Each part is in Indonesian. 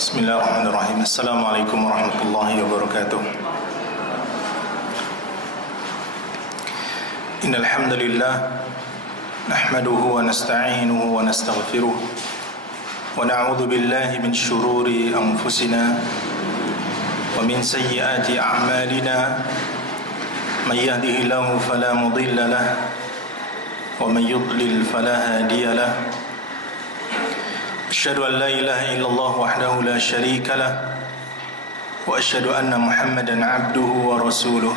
Bismillahirrahmanirrahim. Assalamualaikum warahmatullahi wabarakatuh. Innal hamdalillah nahmaduhu wa nasta'inuhu wa nastaghfiruh wa na'udzu billahi min shururi anfusina wa min sayyiati a'malina. May yahdihillahu fala mudilla lahu wa may yudlil fala hadiya lahu. أشهد أن لا إله إلا الله وحده لا شريك له وأشهد أن محمدا عبده ورسوله.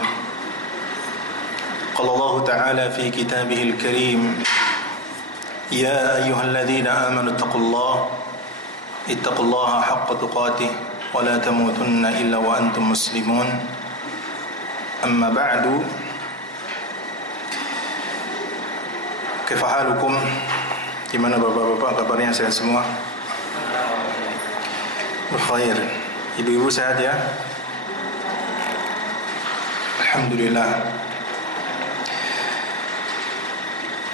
قال الله تعالى في كتابه الكريم: يا أيها الذين آمنوا اتقوا الله حق تقاته ولا تموتن إلا وأنتم مسلمون. أما بعد، كيف حالكم؟ Gimana bapak-bapak, kabarnya sehat semua? Berkhair. Ibu-ibu sehat ya? Alhamdulillah.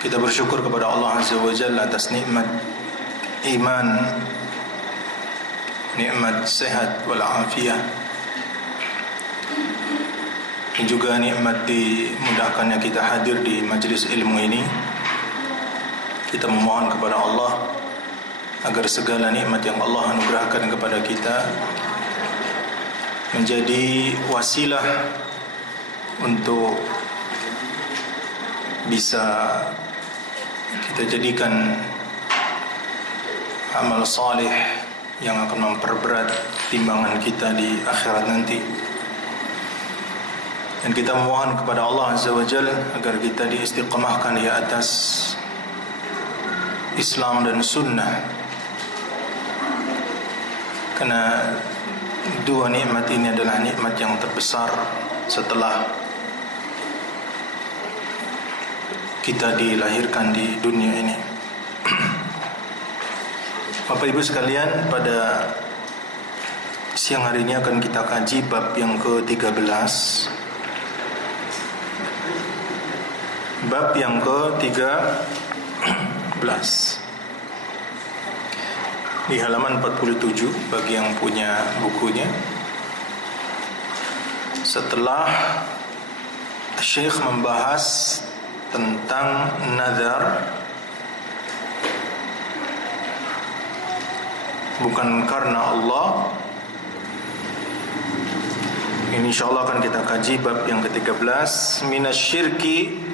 Kita bersyukur kepada Allah Azza wa Jalla atas nikmat iman, nikmat sehat wal afiyah, dan juga nikmat dimudahkannya kita hadir di majelis ilmu ini. Kita memohon kepada Allah agar segala nikmat yang Allah anugerahkan kepada kita menjadi wasilah untuk bisa kita jadikan amal salih yang akan memperberat timbangan kita di akhirat nanti. Dan kita memohon kepada Allah Azza wa Jalla agar kita diistiqamahkan di atas Islam dan Sunnah, karena dua nikmat ini adalah nikmat yang terbesar setelah kita dilahirkan di dunia ini. Bapak Ibu sekalian, pada siang hari ini akan kita kaji bab yang ke-13. Bab yang ke-13 di halaman 47 bagi yang punya bukunya. Setelah Syekh membahas tentang nazar bukan karena Allah, ini insyaallah akan kita kaji bab yang ke-13, minasyirki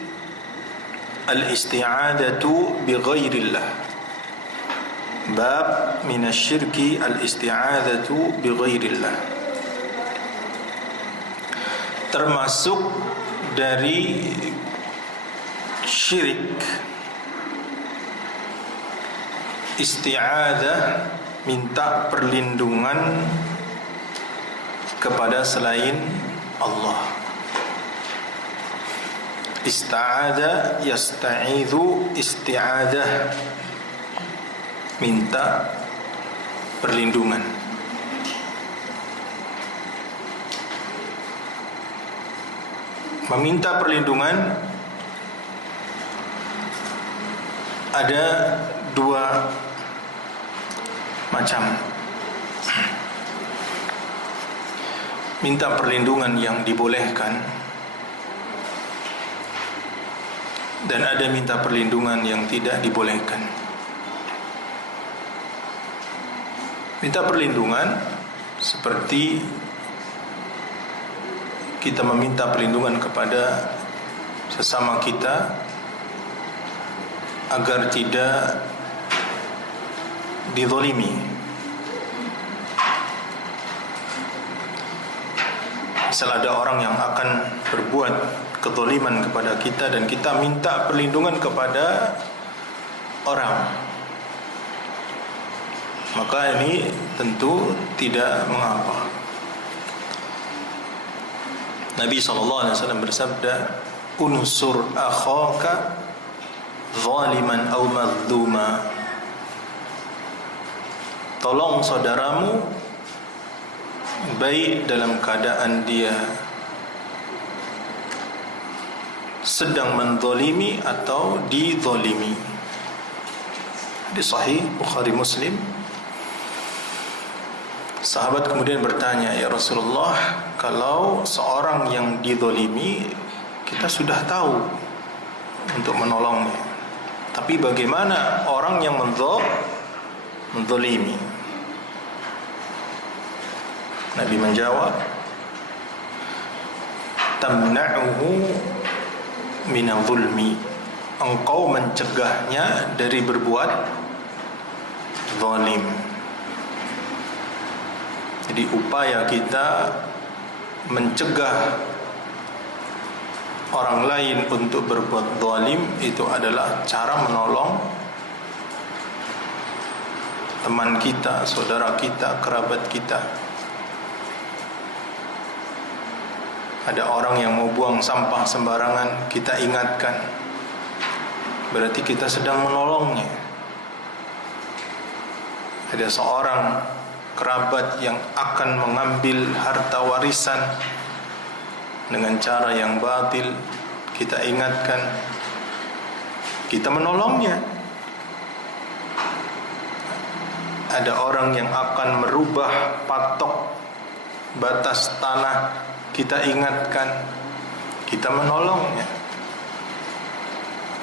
al-isti'adatu bighairillah. Bab minasyirki al-isti'adatu bighairillah. Termasuk dari syirik isti'adah, minta perlindungan kepada selain Allah. Ista'adha yasta'idhu, isti'adah, minta perlindungan. Meminta perlindungan ada dua macam. Minta perlindungan yang dibolehkan, dan ada minta perlindungan yang tidak dibolehkan. Minta perlindungan seperti kita meminta perlindungan kepada sesama kita agar tidak dizalimi. Misal ada orang yang akan berbuat kezaliman kepada kita dan kita minta perlindungan kepada orang, maka ini tentu tidak mengapa. Nabi SAW bersabda, unsur akhaka zaliman aw madhluma. Tolong saudaramu baik dalam keadaan dia sedang menzalimi atau dizalimi. Di Sahih Bukhari Muslim Sahabat kemudian bertanya, "Ya Rasulullah, kalau seorang yang dizalimi kita sudah tahu untuk menolongnya, tapi bagaimana orang yang menzalimi?" Nabi menjawab, "Tamna'uhu minadh-dhulmi." Engkau mencegahnya dari berbuat zalim. Jadi upaya kita mencegah orang lain untuk berbuat zalim itu adalah cara menolong teman kita, saudara kita, kerabat kita. Ada orang yang mau buang sampah sembarangan, kita ingatkan, berarti kita sedang menolongnya. Ada seorang kerabat yang akan mengambil harta warisan dengan cara yang batil, kita ingatkan, kita menolongnya. Ada orang yang akan merubah patok batas tanah, kita ingatkan, kita menolongnya.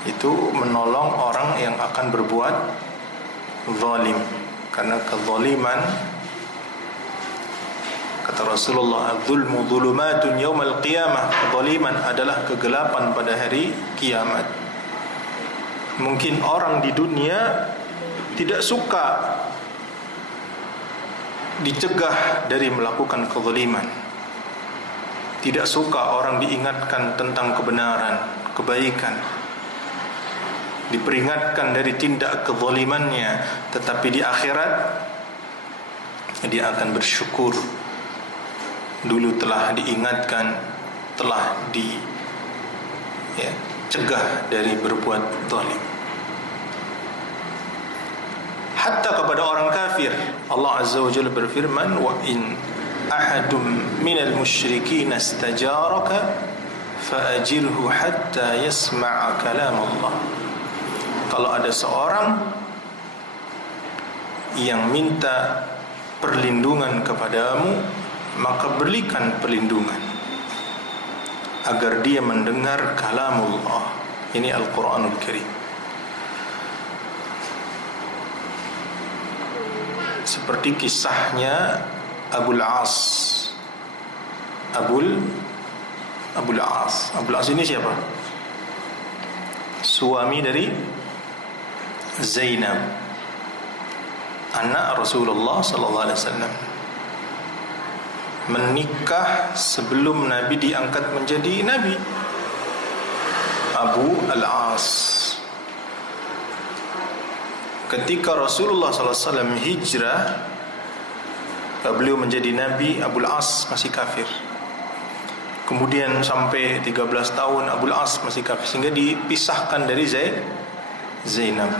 Itu menolong orang yang akan berbuat zalim. Karena kezaliman, kata Rasulullah, "Dzulmu dzulumatun yaumal qiyamah." Kezaliman adalah kegelapan pada hari kiamat. Mungkin orang di dunia tidak suka dicegah dari melakukan kezaliman, tidak suka orang diingatkan tentang kebenaran, kebaikan, diperingatkan dari tindak kezalimannya. Tetapi di akhirat dia akan bersyukur, dulu telah diingatkan, telah dicegah dari berbuat zalim. Hatta kepada orang kafir, Allah Azza wa Jalla berfirman, "Wa in ahadum minal musyrikin istajaraka fa'ajirhu hatta yasma'a kalam Allah." Kalau ada seorang yang minta perlindungan kepadamu, maka berikan perlindungan agar dia mendengar kalamullah. Ini Al-Quranul Karim. Seperti kisahnya Abul As. Abul As ini siapa? Suami dari Zainab, anak Rasulullah sallallahu alaihi wasallam. Menikah sebelum Nabi diangkat menjadi Nabi. Abu Al-As. Ketika Rasulullah sallallahu alaihi wasallam hijrah, beliau menjadi Nabi, Abu Al-As masih kafir. Kemudian sampai 13 tahun Abu Al-As masih kafir, sehingga dipisahkan dari Zainab.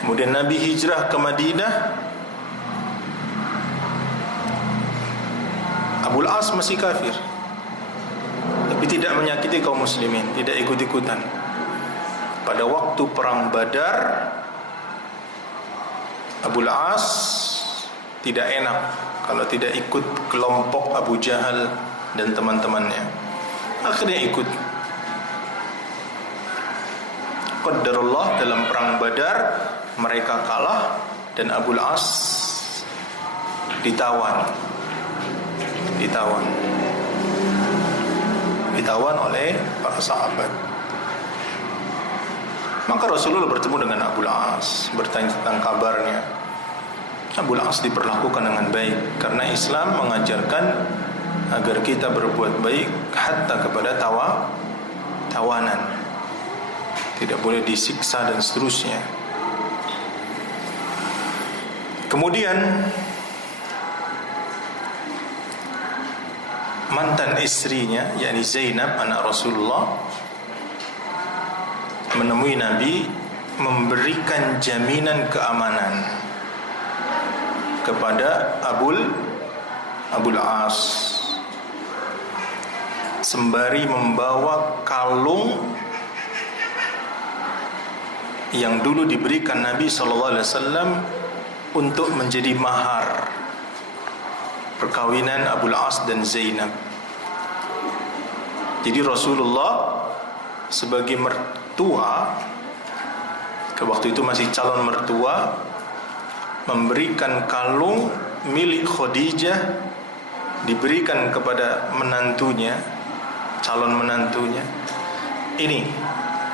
Kemudian Nabi hijrah ke Madinah, Abu Al-As masih kafir, tapi tidak menyakiti kaum muslimin, tidak ikut-ikutan. Pada waktu perang Badar, Abu Al-As tidak enak kalau tidak ikut kelompok Abu Jahal dan teman-temannya. Akhirnya ikut. Qadarullah, dalam perang Badar mereka kalah dan Abu Al-As ditawan oleh para sahabat. Maka Rasulullah bertemu dengan Abu Al-As, bertanya tentang kabarnya. Abu Al-As diperlakukan dengan baik, karena Islam mengajarkan agar kita berbuat baik hatta kepada tawanan, tidak boleh disiksa dan seterusnya. Kemudian mantan istrinya, yakni Zainab anak Rasulullah, menemui Nabi, memberikan jaminan keamanan kepada Abul As, sembari membawa kalung yang dulu diberikan Nabi SAW untuk menjadi mahar perkawinan Abul As dan Zainab. Jadi Rasulullah sebagai mertua, ke waktu itu masih calon mertua, memberikan kalung milik Khadijah, diberikan kepada menantunya, calon menantunya. Ini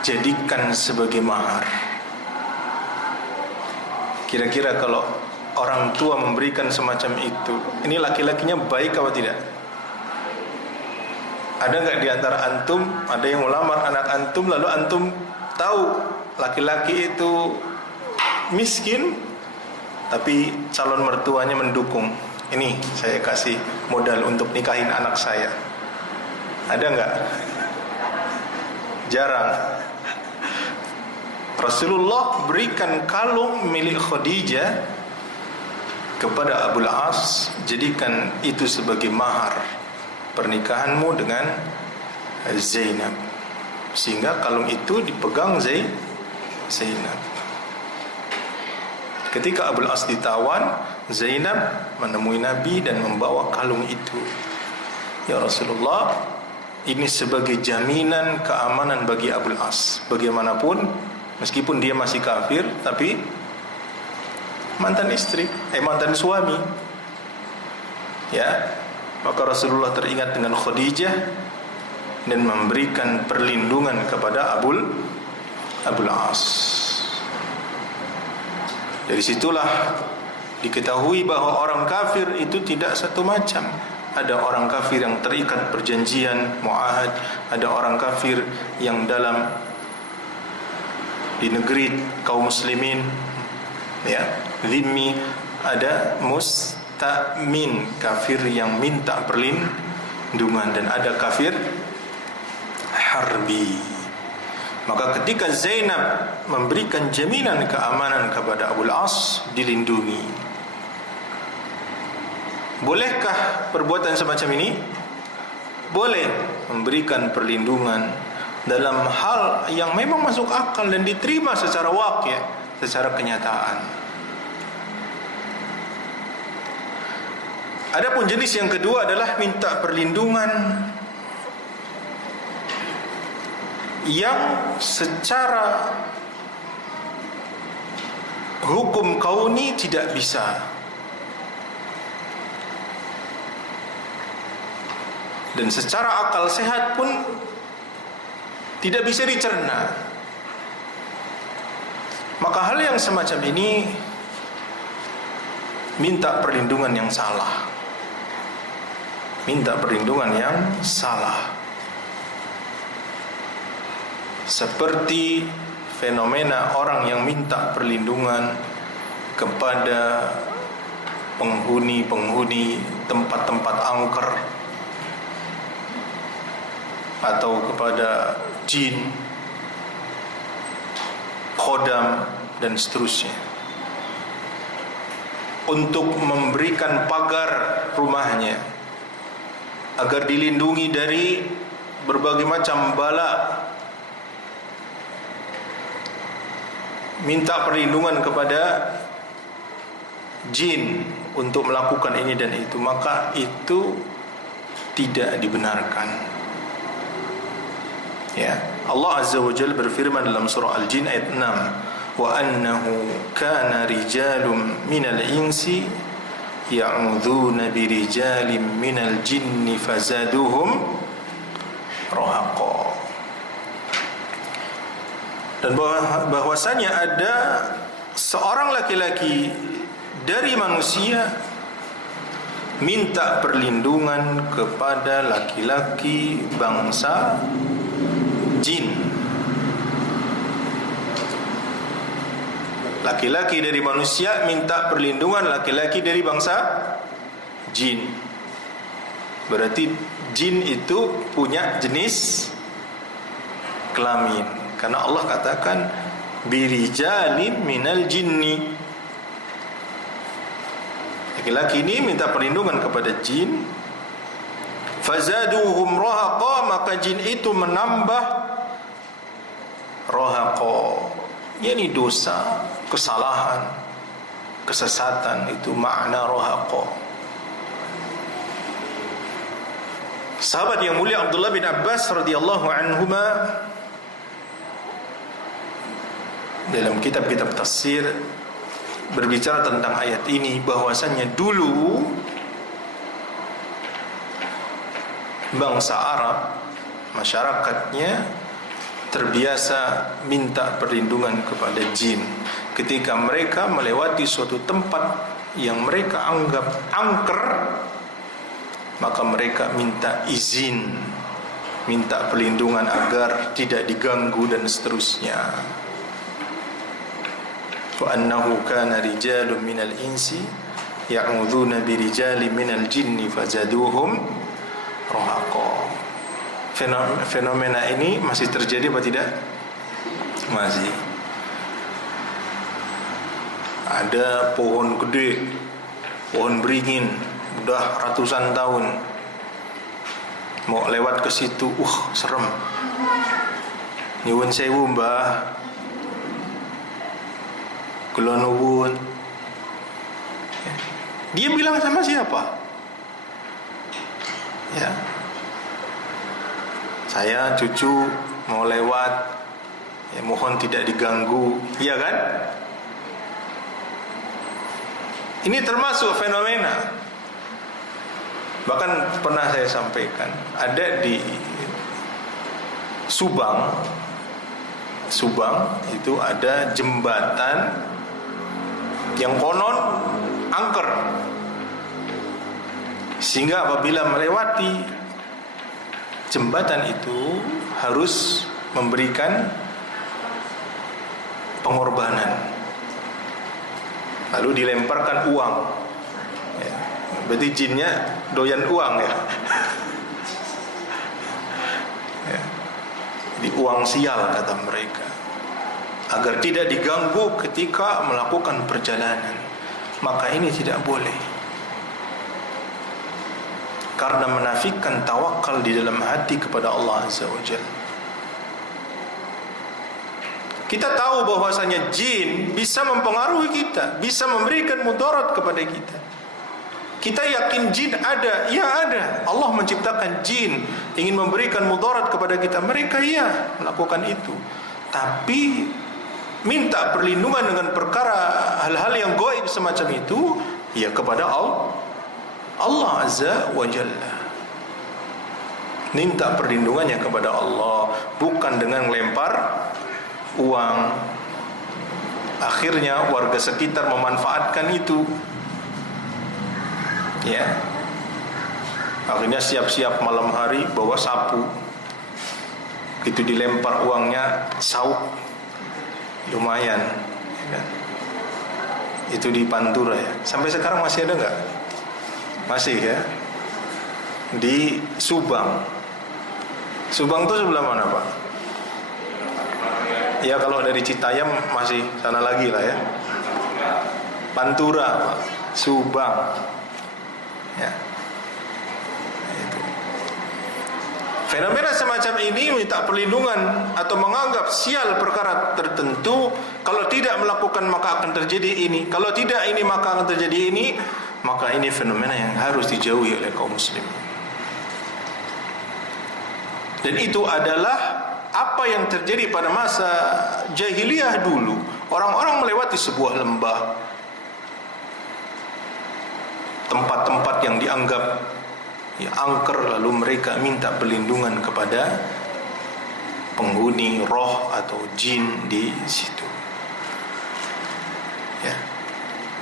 jadikan sebagai mahar. Kira-kira kalau orang tua memberikan semacam itu, ini laki-lakinya baik atau tidak? Ada nggak di antara antum ada yang melamar anak antum, lalu antum tahu laki-laki itu miskin, tapi calon mertuanya mendukung, ini saya kasih modal untuk nikahin anak saya? Ada nggak? Jarang. Rasulullah berikan kalung milik Khadijah kepada Abul As, jadikan itu sebagai mahar pernikahanmu dengan Zainab, sehingga kalung itu dipegang Zainab. Ketika Abul As ditawan, Zainab menemui Nabi dan membawa kalung itu. Ya Rasulullah, ini sebagai jaminan keamanan bagi Abul As. Bagaimanapun, meskipun dia masih kafir, tapi mantan istri, mantan suami. Ya, maka Rasulullah teringat dengan Khadijah dan memberikan perlindungan kepada Abul As. Dari situlah diketahui bahwa orang kafir itu tidak satu macam. Ada orang kafir yang terikat perjanjian muahad, ada orang kafir yang dalam di negeri kaum muslimin, ya, zimmi, ada musta'min, kafir yang minta perlindungan, dan ada kafir harbi. Maka ketika Zainab memberikan jaminan keamanan kepada Abul As, dilindungi. Bolehkah perbuatan semacam ini? Boleh, memberikan perlindungan dalam hal yang memang masuk akal dan diterima secara waqi', secara kenyataan. Adapun jenis yang kedua adalah minta perlindungan yang secara hukum kauni tidak bisa, dan secara akal sehat pun tidak bisa dicerna. Maka hal yang semacam ini minta perlindungan yang salah, minta perlindungan yang salah. Seperti fenomena orang yang minta perlindungan kepada penghuni tempat-tempat angker, atau kepada jin, khodam, dan seterusnya, untuk memberikan pagar rumahnya agar dilindungi dari berbagai macam bala. Minta perlindungan kepada jin untuk melakukan ini dan itu, maka itu tidak dibenarkan. Ya, Allah Azza wa Jalla berfirman dalam surah Al-Jin ayat 6, wa annahu kana rijalun minal insi ya'udzuuna birijalin minal jinni fazaduhum rahaqa. Dan bahwasanya ada seorang laki-laki dari manusia minta perlindungan kepada laki-laki bangsa jin. Laki-laki dari manusia minta perlindungan laki-laki dari bangsa jin. Berarti jin itu punya jenis kelamin, karena Allah katakan birijalin minal jinni. Laki-laki ini minta perlindungan kepada jin. Fazaduhum rahaqa, maka jin itu menambah rahaqa, yakni dosa, kesalahan, kesesatan. Itu makna rahaqa. Sahabat yang mulia Abdullah bin Abbas radhiyallahu anhuma dalam kitab-kitab tafsir berbicara tentang ayat ini, bahwasannya dulu bangsa Arab, masyarakatnya terbiasa minta perlindungan kepada jin. Ketika mereka melewati suatu tempat yang mereka anggap angker, maka mereka minta izin, minta perlindungan agar tidak diganggu dan seterusnya. Wa annahu kana rijalun minal insi ya'udzuuna birijalin minal jinni fazaduhum rahaqa. Fenomena ini masih terjadi apa tidak? Masih. Ada pohon gede, pohon beringin, udah ratusan tahun. Mau lewat ke situ, serem. Nyuwun sewu mbah, kula nuwun. Dia bilang sama siapa? Ya, saya cucu mau lewat, ya mohon tidak diganggu, iya kan? Ini termasuk fenomena. Bahkan pernah saya sampaikan, ada di Subang itu ada jembatan yang konon angker, sehingga apabila melewati jembatan itu harus memberikan pengorbanan, lalu dilemparkan uang. Ya, berarti jinnya doyan uang ya. Ya. Jadi uang sial kata mereka, agar tidak diganggu ketika melakukan perjalanan. Maka ini tidak boleh, karena menafikan tawakal di dalam hati kepada Allah Azza wa Jalla. Kita tahu bahwasanya jin bisa mempengaruhi kita, bisa memberikan mudarat kepada kita. Kita yakin jin ada, ya ada. Allah menciptakan jin ingin memberikan mudarat kepada kita. Mereka ya melakukan itu. Tapi minta perlindungan dengan perkara hal-hal yang gaib semacam itu, ya kepada Allah Azza wa Jalla. Minta perlindungannya kepada Allah, bukan dengan lempar uang. Akhirnya warga sekitar memanfaatkan itu, ya. Akhirnya siap-siap malam hari bawa sapu, itu dilempar uangnya, sauk lumayan ya. Itu di Pantura ya. Sampai sekarang masih ada nggak? Masih ya. Di Subang. Subang itu sebelah mana Pak? Ya kalau dari Citayam masih sana lagi lah ya. Pantura Pak, Subang ya. Itu. Fenomena semacam ini minta perlindungan atau menganggap sial perkara tertentu. Kalau tidak melakukan maka akan terjadi ini, kalau tidak ini maka akan terjadi ini. Maka ini fenomena yang harus dijauhi oleh kaum muslim. Dan itu adalah apa yang terjadi pada masa jahiliyah dulu. Orang-orang melewati sebuah lembah, tempat-tempat yang dianggap ya angker, lalu mereka minta perlindungan kepada penghuni roh atau jin di situ. Ya.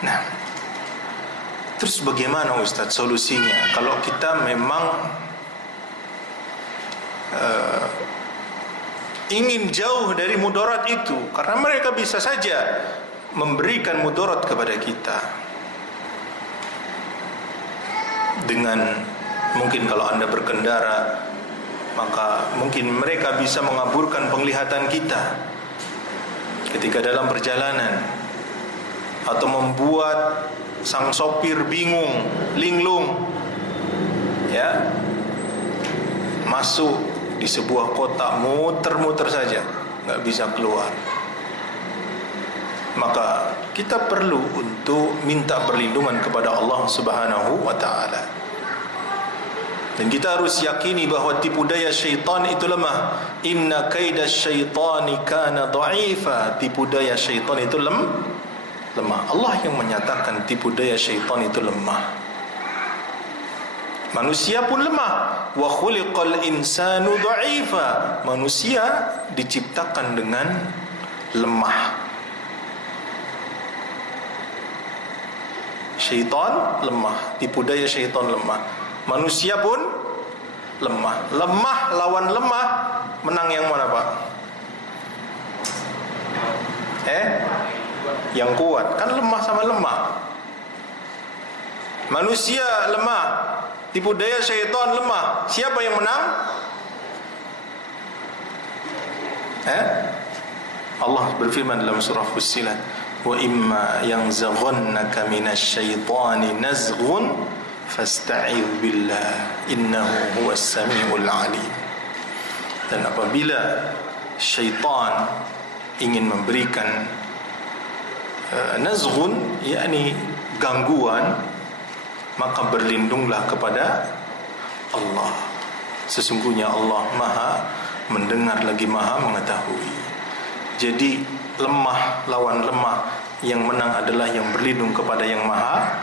Nah, terus bagaimana Ustaz solusinya? Kalau kita memang ingin jauh dari mudarat itu, karena mereka bisa saja memberikan mudarat kepada kita dengan mungkin kalau Anda berkendara, maka mungkin mereka bisa mengaburkan penglihatan kita ketika dalam perjalanan, atau membuat sang sopir bingung, linglung ya, masuk di sebuah kota, muter-muter saja, nggak bisa keluar. Maka kita perlu untuk minta perlindungan kepada Allah Subhanahu wa ta'ala. Dan kita harus yakini bahawa tipu daya syaitan itu lemah. Inna kaida syaitani kana dha'ifa. Tipu daya syaitan itu lemah. Allah yang menyatakan tipu daya syaitan itu lemah. Manusia pun lemah. Wa khuliqal insanu dha'ifa. Manusia diciptakan dengan lemah. Syaitan lemah, tipu daya syaitan lemah. Manusia pun lemah. Lemah lawan lemah, menang yang mana, Pak? Yang kuat. Kan lemah sama lemah. Manusia lemah, tipu daya syaitan lemah. Siapa yang menang? Allah berfirman dalam surah Fussilat, wa imma yanzaghannaka minasyaitani nazghun fasta'idz billah innahu huwas samiul alim. Dan apabila syaitan ingin memberikan nazghun, yakni gangguan, maka berlindunglah kepada Allah. Sesungguhnya Allah Maha mendengar lagi Maha mengetahui. Jadi lemah lawan lemah, yang menang adalah yang berlindung kepada yang maha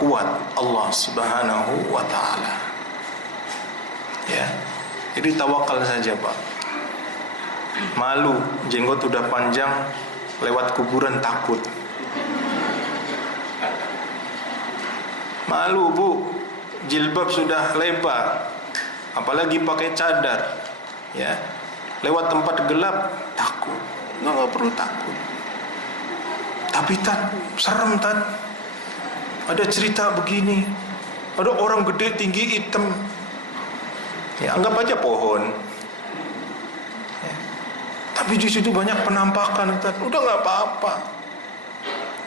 kuat, Allah Subhanahu wa ta'ala. Ya. Jadi tawakal saja, Pak. Malu, jenggot udah panjang, lewat kuburan takut. Malu, Bu, jilbab sudah lebar, apalagi pakai cadar, ya. Lewat tempat gelap takut. Nggak perlu takut. Tapi serem ada cerita begini, ada orang gede tinggi hitam, ya anggap aja pohon, ya. Tapi di situ banyak penampakan, udah nggak apa-apa,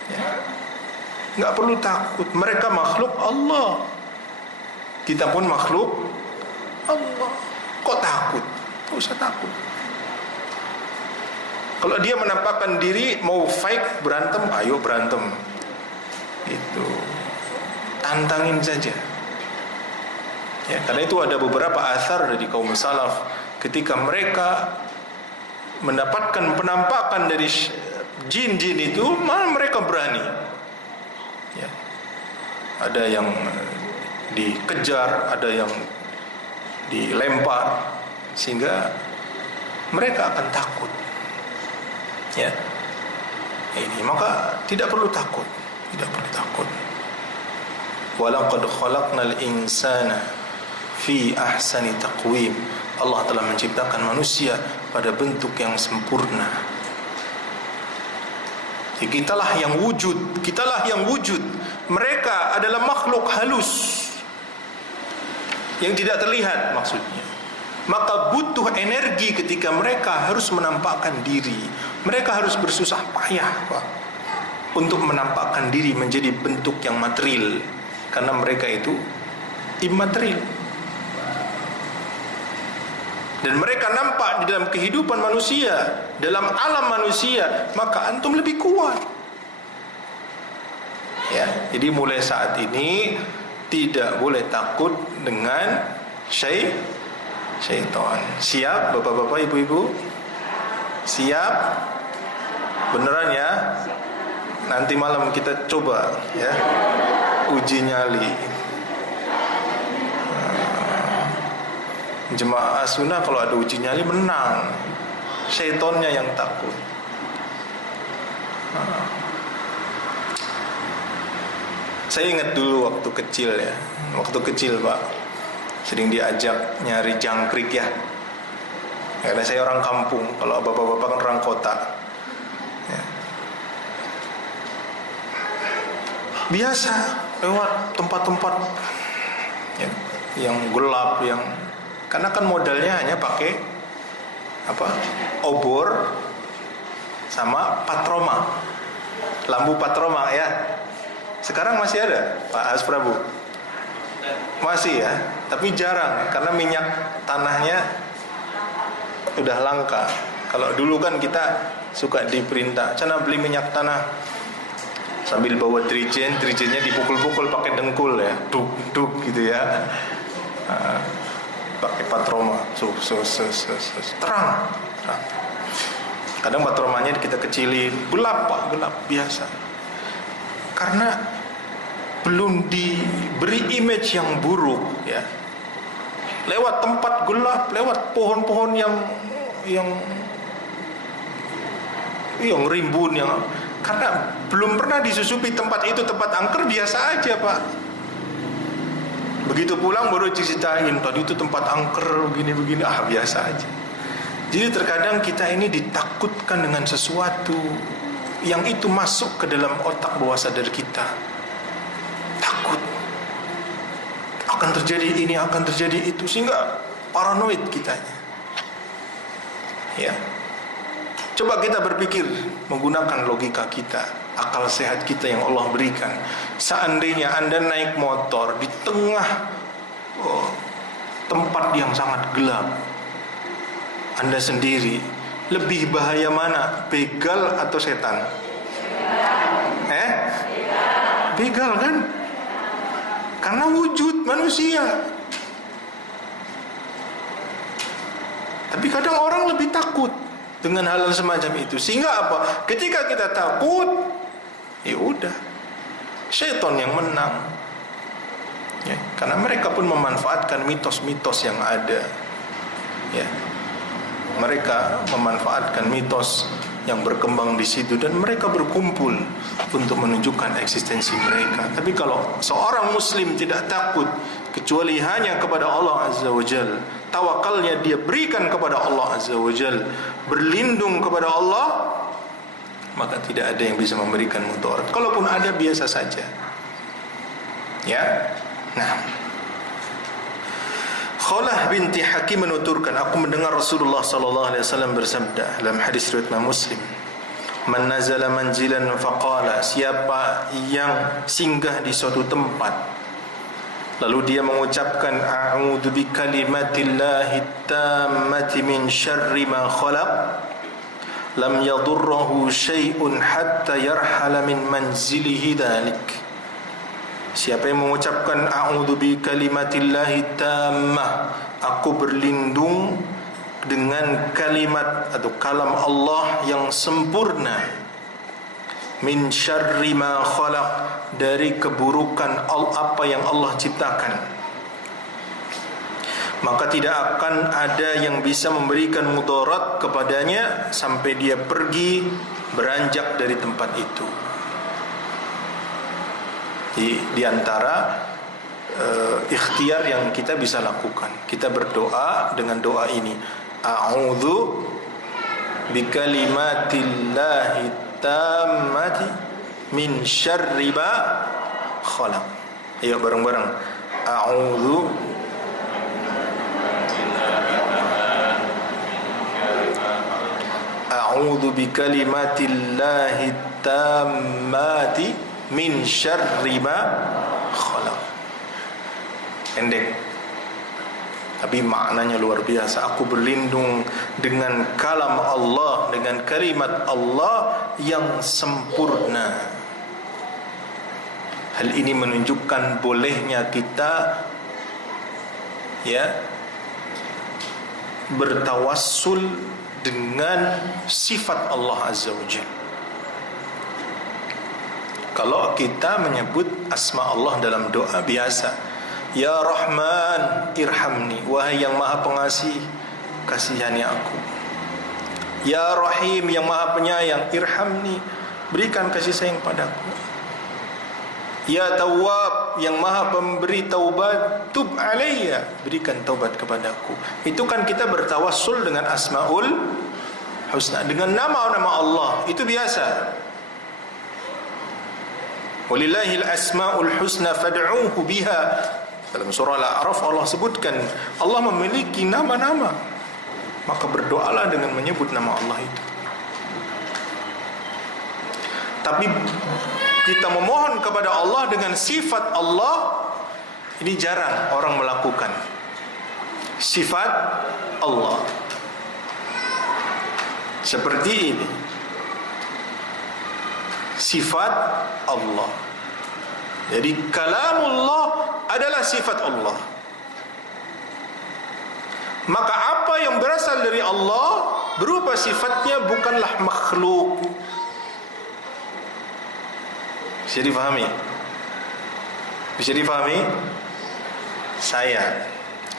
ya. Nggak perlu takut. Mereka makhluk Allah, kita pun makhluk Allah. Kok takut? Tak usah takut. Kalau dia menampakkan diri mau fight, berantem, ayo berantem. Itu tantangin saja. Ya, karena itu ada beberapa asar dari kaum salaf, ketika mereka mendapatkan penampakan dari jin-jin itu, malah mereka berani. Ya. Ada yang dikejar, ada yang dilempar, sehingga mereka akan takut. Ya, ini maka tidak perlu takut, Walaqad khalaqnal insana fi ahsani taqwim. Allah telah menciptakan manusia pada bentuk yang sempurna. Jadi kitalah yang wujud. Mereka adalah makhluk halus yang tidak terlihat maksudnya. Maka butuh energi ketika mereka harus menampakkan diri. Mereka harus bersusah payah, Pak, untuk menampakkan diri menjadi bentuk yang material, karena mereka itu immaterial. Dan mereka nampak di dalam kehidupan manusia, dalam alam manusia, maka antum lebih kuat. Ya, jadi mulai saat ini tidak boleh takut dengan syaitan. Siap, bapak-bapak, ibu-ibu? Siap? Beneran ya? Nanti malam kita coba, ya, uji nyali. Jemaah sunnah kalau ada uji nyali menang, syaitonnya yang takut. Saya ingat dulu waktu kecil, Pak, sering diajak nyari jangkrik, ya. Karena saya orang kampung, kalau bapak-bapak kan orang kota, ya. Biasa lewat tempat-tempat, ya, yang gelap, karena kan modalnya hanya pakai obor sama patroma, lampu patroma, ya. Sekarang masih ada, Pak Has Prabu? Masih, ya, tapi jarang karena minyak tanahnya udah langka. Kalau dulu kan kita suka diperintah, "Cana beli minyak tanah," sambil bawa drijennya dipukul-pukul pakai dengkul, ya, duk gitu, ya. pakai patroma, terang. Kadang patromanya kita kecilin, gelap Pak, gelap biasa. Karena belum diberi image yang buruk, ya. Lewat tempat gelap, lewat pohon-pohon yang rimbun, karena belum pernah disusupi tempat itu tempat angker, biasa aja Pak. Begitu pulang baru ceritain, tadi itu tempat angker begini-begini, biasa aja. Jadi terkadang kita ini ditakutkan dengan sesuatu yang itu masuk ke dalam otak bawah sadar kita. Takut akan terjadi ini, akan terjadi itu, sehingga paranoid kitanya. Ya. Coba kita berpikir menggunakan logika kita, akal sehat kita yang Allah berikan. Seandainya Anda naik motor di tengah tempat yang sangat gelap, Anda sendiri, lebih bahaya mana? Begal atau setan? Begal kan? Karena wujud manusia. Tapi kadang orang lebih takut dengan hal-hal semacam itu. Sehingga apa? Ketika kita takut, ya udah, syaitan yang menang. Ya, karena mereka pun memanfaatkan mitos-mitos yang ada. Ya. Mereka memanfaatkan mitos yang berkembang di situ dan mereka berkumpul untuk menunjukkan eksistensi mereka. Tapi kalau seorang muslim tidak takut kecuali hanya kepada Allah Azza wa Jalla, tawakalnya dia berikan kepada Allah Azza wa Jalla, berlindung kepada Allah, maka tidak ada yang bisa memberikan mudarat. Kalaupun ada, biasa saja. Ya. Nah, Khalah binti Hakim menuturkan, aku mendengar Rasulullah sallallahu alaihi wasallam bersabda dalam hadis riwayat Muslim, "Man nazala manzilan faqala", siapa yang singgah di suatu tempat lalu dia mengucapkan a'udzu bikalimatillahi tammati min syarri ma khalaq, lam yadurruhu syai'un hatta yarhala min manzilihi dzalik. Siapa yang mengucapkan a'udzu bikalimatillahi tammah, aku berlindung dengan kalimat atau kalam Allah yang sempurna, min syarri ma khalaq, dari keburukan apa yang Allah ciptakan, maka tidak akan ada yang bisa memberikan mudarat kepadanya sampai dia pergi beranjak dari tempat itu. Di antara ikhtiar yang kita bisa lakukan, kita berdoa dengan doa ini, a'udzu bikalimatillahi tammati min syarri ma khalaq. Ayo bareng-bareng, a'udzu bikalimatillahi tammati min syarri ma khalaq. Pendek, tapi maknanya luar biasa. Aku berlindung dengan kalam Allah, dengan kalimat Allah yang sempurna. Hal ini menunjukkan bolehnya kita bertawassul dengan sifat Allah Azza wa Jalla. Kalau kita menyebut asma Allah dalam doa biasa, Ya Rahman irhamni, wahai yang maha pengasih, kasihani aku. Ya Rahim, yang maha penyayang, irhamni, berikan kasih sayang padaku. Ya Tawwab, yang maha pemberi taubat, tub alayya, berikan taubat kepadaku. Itu kan kita bertawassul dengan asmaul husna, dengan nama-nama Allah, itu biasa. Walillahil asmaul husna fad'uuhu biha. Dalam surah Al-A'raf Allah sebutkan Allah memiliki nama-nama, maka berdoalah dengan menyebut nama Allah itu. Tapi kita memohon kepada Allah dengan sifat Allah, ini jarang orang melakukan. Sifat Allah seperti ini, sifat Allah. Jadi kalamullah adalah sifat Allah. Maka apa yang berasal dari Allah berupa sifatnya bukanlah makhluk. Bisa difahami? Bisa difahami? Saya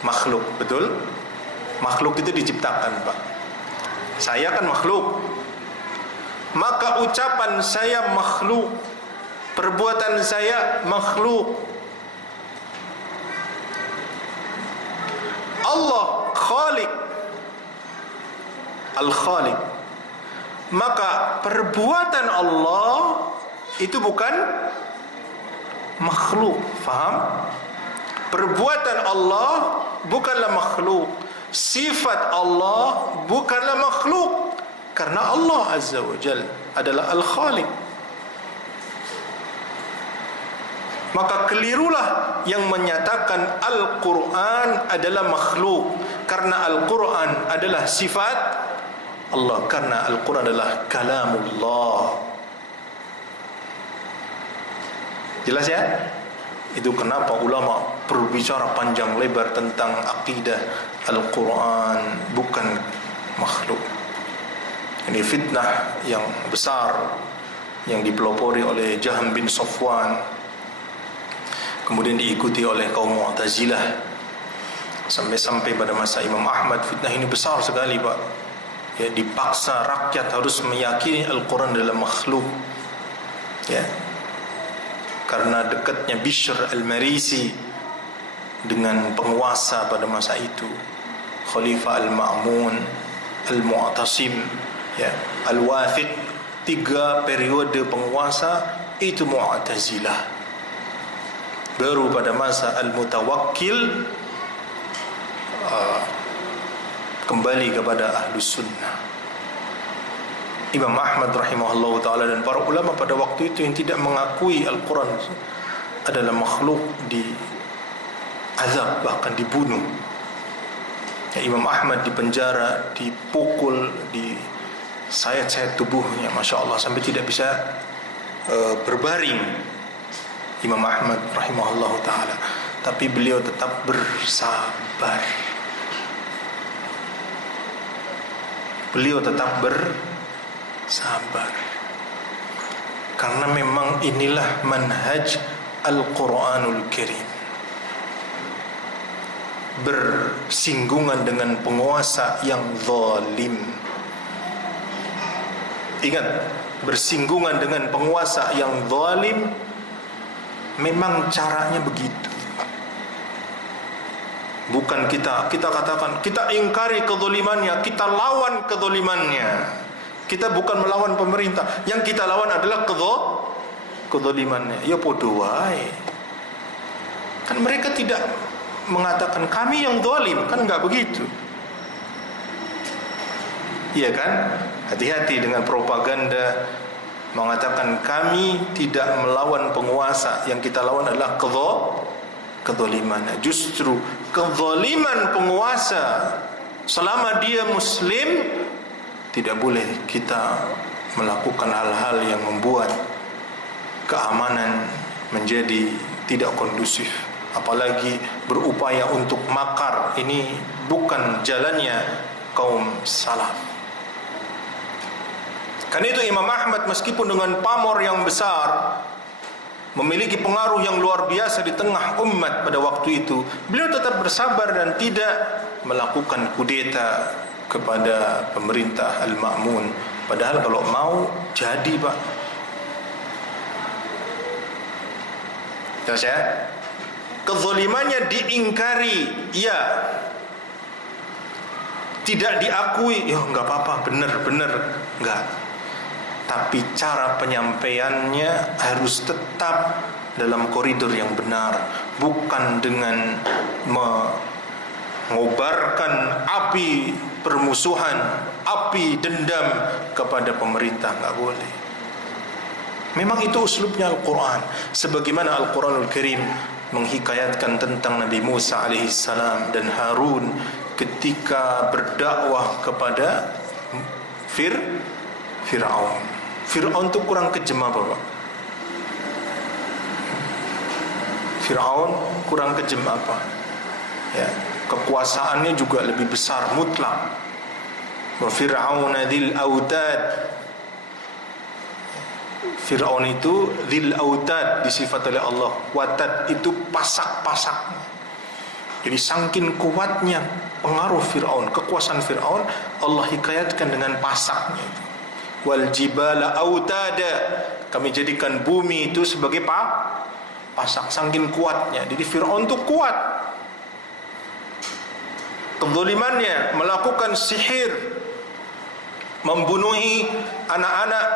makhluk, betul? Makhluk itu diciptakan, Pak. Saya kan makhluk. Maka ucapan saya makhluk, perbuatan saya makhluk. Allah Khaliq, Al-Khaliq. Maka perbuatan Allah itu bukan makhluk. Faham? Perbuatan Allah bukanlah makhluk. Sifat Allah bukanlah makhluk. Karena Allah Azza wa Jal adalah Al-Khaliq. Maka kelirulah yang menyatakan Al-Quran adalah makhluk. Karena Al-Quran adalah sifat Allah. Karena Al-Quran adalah kalamullah. Jelas ya? Itu kenapa ulama berbicara panjang lebar tentang akidah Al-Quran bukan makhluk. Ini fitnah yang besar yang dipelopori oleh Jahm bin Safwan, kemudian diikuti oleh kaum Mu'tazilah, sampai-sampai pada masa Imam Ahmad fitnah ini besar sekali, Pak. Ya, dipaksa rakyat harus meyakini Al-Quran adalah makhluk. Ya, karena dekatnya Bishr al-Marisi dengan penguasa pada masa itu, Khalifah Al-Ma'mun, Al-Mu'tasim, ya, Al-Wathiq. 3 periode penguasa itu Mu'tazilah. Baru pada masa Al-Mutawakkil kembali kepada Ahlus Sunnah. Imam Ahmad rahimahullah ta'ala dan para ulama pada waktu itu yang tidak mengakui Al-Quran adalah makhluk diazab, bahkan dibunuh. Ya, Imam Ahmad dipenjara, dipukul, disayat-sayat tubuhnya, Masya Allah, sampai tidak bisa berbaring Imam Ahmad rahimahullah ta'ala. Tapi beliau tetap bersabar. Beliau tetap bersabar. Karena memang inilah manhaj Al-Quranul Karim. Bersinggungan dengan penguasa yang zalim. Ingat, bersinggungan dengan penguasa yang zalim memang caranya begitu. Bukan kita katakan, kita ingkari kezalimannya, kita lawan kezalimannya. Kita bukan melawan pemerintah, yang kita lawan adalah kezalimannya. Ya podo wae. Kan mereka tidak mengatakan kami yang zalim, kan enggak begitu. Iya kan? Hati-hati dengan propaganda mengatakan kami tidak melawan penguasa, yang kita lawan adalah kezaliman. Justru kezaliman penguasa selama dia muslim, tidak boleh kita melakukan hal-hal yang membuat keamanan menjadi tidak kondusif, apalagi berupaya untuk makar. Ini bukan jalannya kaum salaf. Karena itu Imam Ahmad meskipun dengan pamor yang besar, memiliki pengaruh yang luar biasa di tengah umat pada waktu itu, beliau tetap bersabar dan tidak melakukan kudeta kepada pemerintah Al-Ma'mun. Padahal kalau mau jadi, Pak. Terus ya, kezalimannya diingkari, ya, tidak diakui, ya enggak apa-apa, benar, enggak. Tapi cara penyampaiannya harus tetap dalam koridor yang benar, bukan dengan mengobarkan api permusuhan, api dendam kepada pemerintah. Enggak boleh. Memang itu uslubnya Al-Quran. Sebagaimana Al-Quranul Karim menghikayatkan tentang Nabi Musa alaihissalam dan Harun ketika berdakwah kepada Fir'aun. Fir'aun itu kurang kejam apa, Pak? Fir'aun kurang kejam apa? Ya, kekuasaannya juga lebih besar, mutlak. Wa Fir'auna dzil autad. Fir'aun itu dzil autad disifat oleh Allah. Watad itu pasak-pasak. Jadi saking kuatnya pengaruh Fir'aun, kekuasaan Fir'aun, Allah hikayatkan dengan pasaknya. Wal jibala autada, kami jadikan bumi itu sebagai pasak, saking kuatnya. Jadi Fir'aun itu kuat. Kezalimannya melakukan sihir, membunuhi anak-anak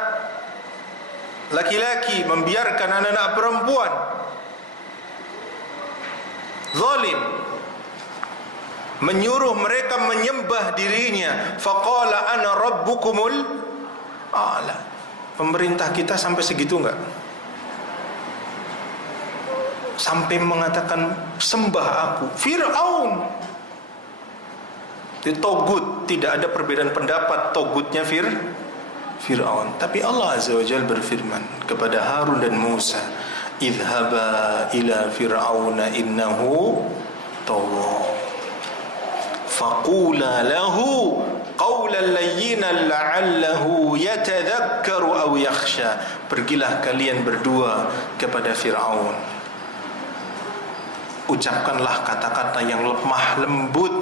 laki-laki, membiarkan anak-anak perempuan. Zalim, menyuruh mereka menyembah dirinya. Faqala ana rabbukumul a'la. Pemerintah kita sampai segitu enggak? Sampai mengatakan sembah aku. Fir'aun itu togut, tidak ada perbedaan pendapat togutnya Fir'aun. Tapi Allah Azza wa Jalla berfirman kepada Harun dan Musa, idhaba ila fir'auna innahu tagha faqula lahu qawlan layyinan la'allahu yatadhakkaru aw yakhsha. Pergilah kalian berdua kepada Fir'aun, ucapkanlah kata-kata yang lemah lembut,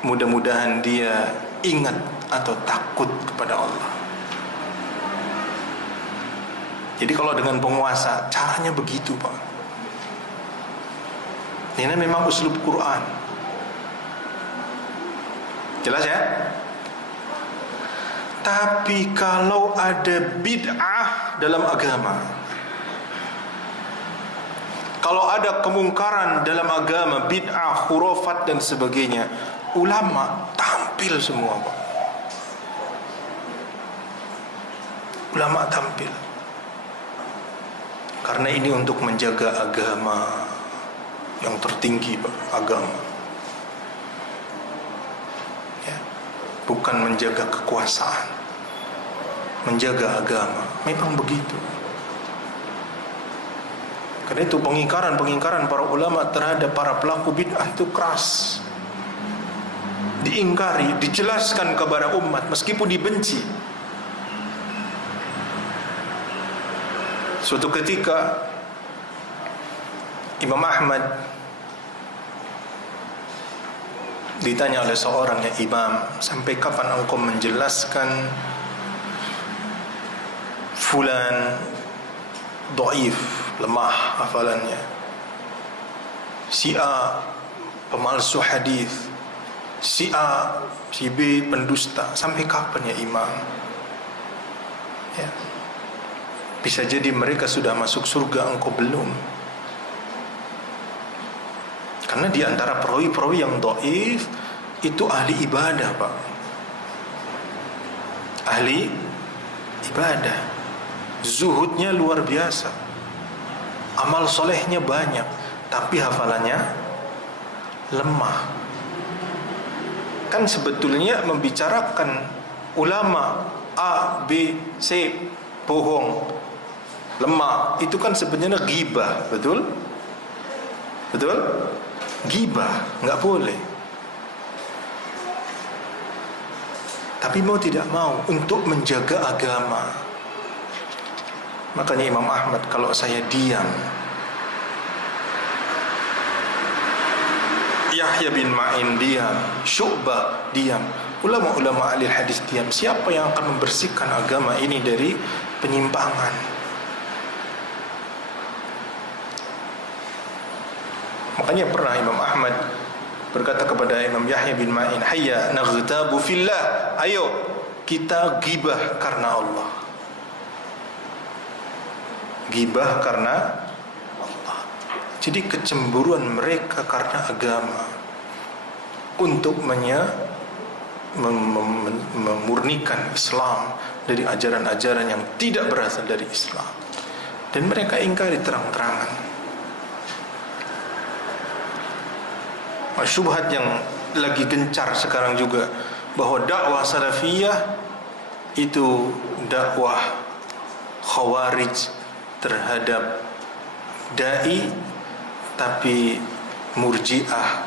mudah-mudahan dia ingat atau takut kepada Allah. Jadi kalau dengan penguasa caranya begitu, Pak. Ini memang uslub Quran. Jelas ya? Tapi kalau ada bid'ah dalam agama, kalau ada kemungkaran dalam agama, bid'ah, khurafat dan sebagainya, ulama tampil semua, Pak. Ulama tampil. Karena ini untuk menjaga agama yang tertinggi, Pak, agama. Ya. Bukan menjaga kekuasaan, menjaga agama. Memang begitu. Karena itu pengingkaran para ulama terhadap para pelaku bid'ah itu keras. Diingkari, dijelaskan kepada umat meskipun dibenci. Suatu ketika Imam Ahmad ditanya oleh seorang yang imam, sampai kapan engkau menjelaskan fulan dhaif, lemah hafalannya, si A pemalsu hadis, si A, si B pendusta, sampai kapan ya imam? Ya. Bisa jadi mereka sudah masuk surga, engkau belum. Karena di antara perawi-perawi yang dhaif itu ahli ibadah, Pak. Ahli ibadah, zuhudnya luar biasa, amal solehnya banyak, tapi hafalannya lemah. Kan sebetulnya membicarakan ulama A, B, C bohong, lemah, itu kan sebenarnya ghibah, betul? Betul? Ghibah, enggak boleh. Tapi mau tidak mau untuk menjaga agama. Makanya Imam Ahmad, kalau saya diam, Yahya bin Ma'in diam, Syu'bah diam, ulama-ulama ahli hadis diam, siapa yang akan membersihkan agama ini dari penyimpangan? Makanya pernah Imam Ahmad berkata kepada Imam Yahya bin Ma'in, hayya naghtabu fillah, ayo kita ghibah karena Allah. Ghibah karena Allah. Jadi kecemburuan mereka karena agama untuk memurnikan Islam dari ajaran-ajaran yang tidak berasal dari Islam, dan mereka ingkari terang-terangan. Syubhat yang lagi gencar sekarang juga, bahwa dakwah salafiyah itu dakwah khawarij terhadap dai, tapi Murji'ah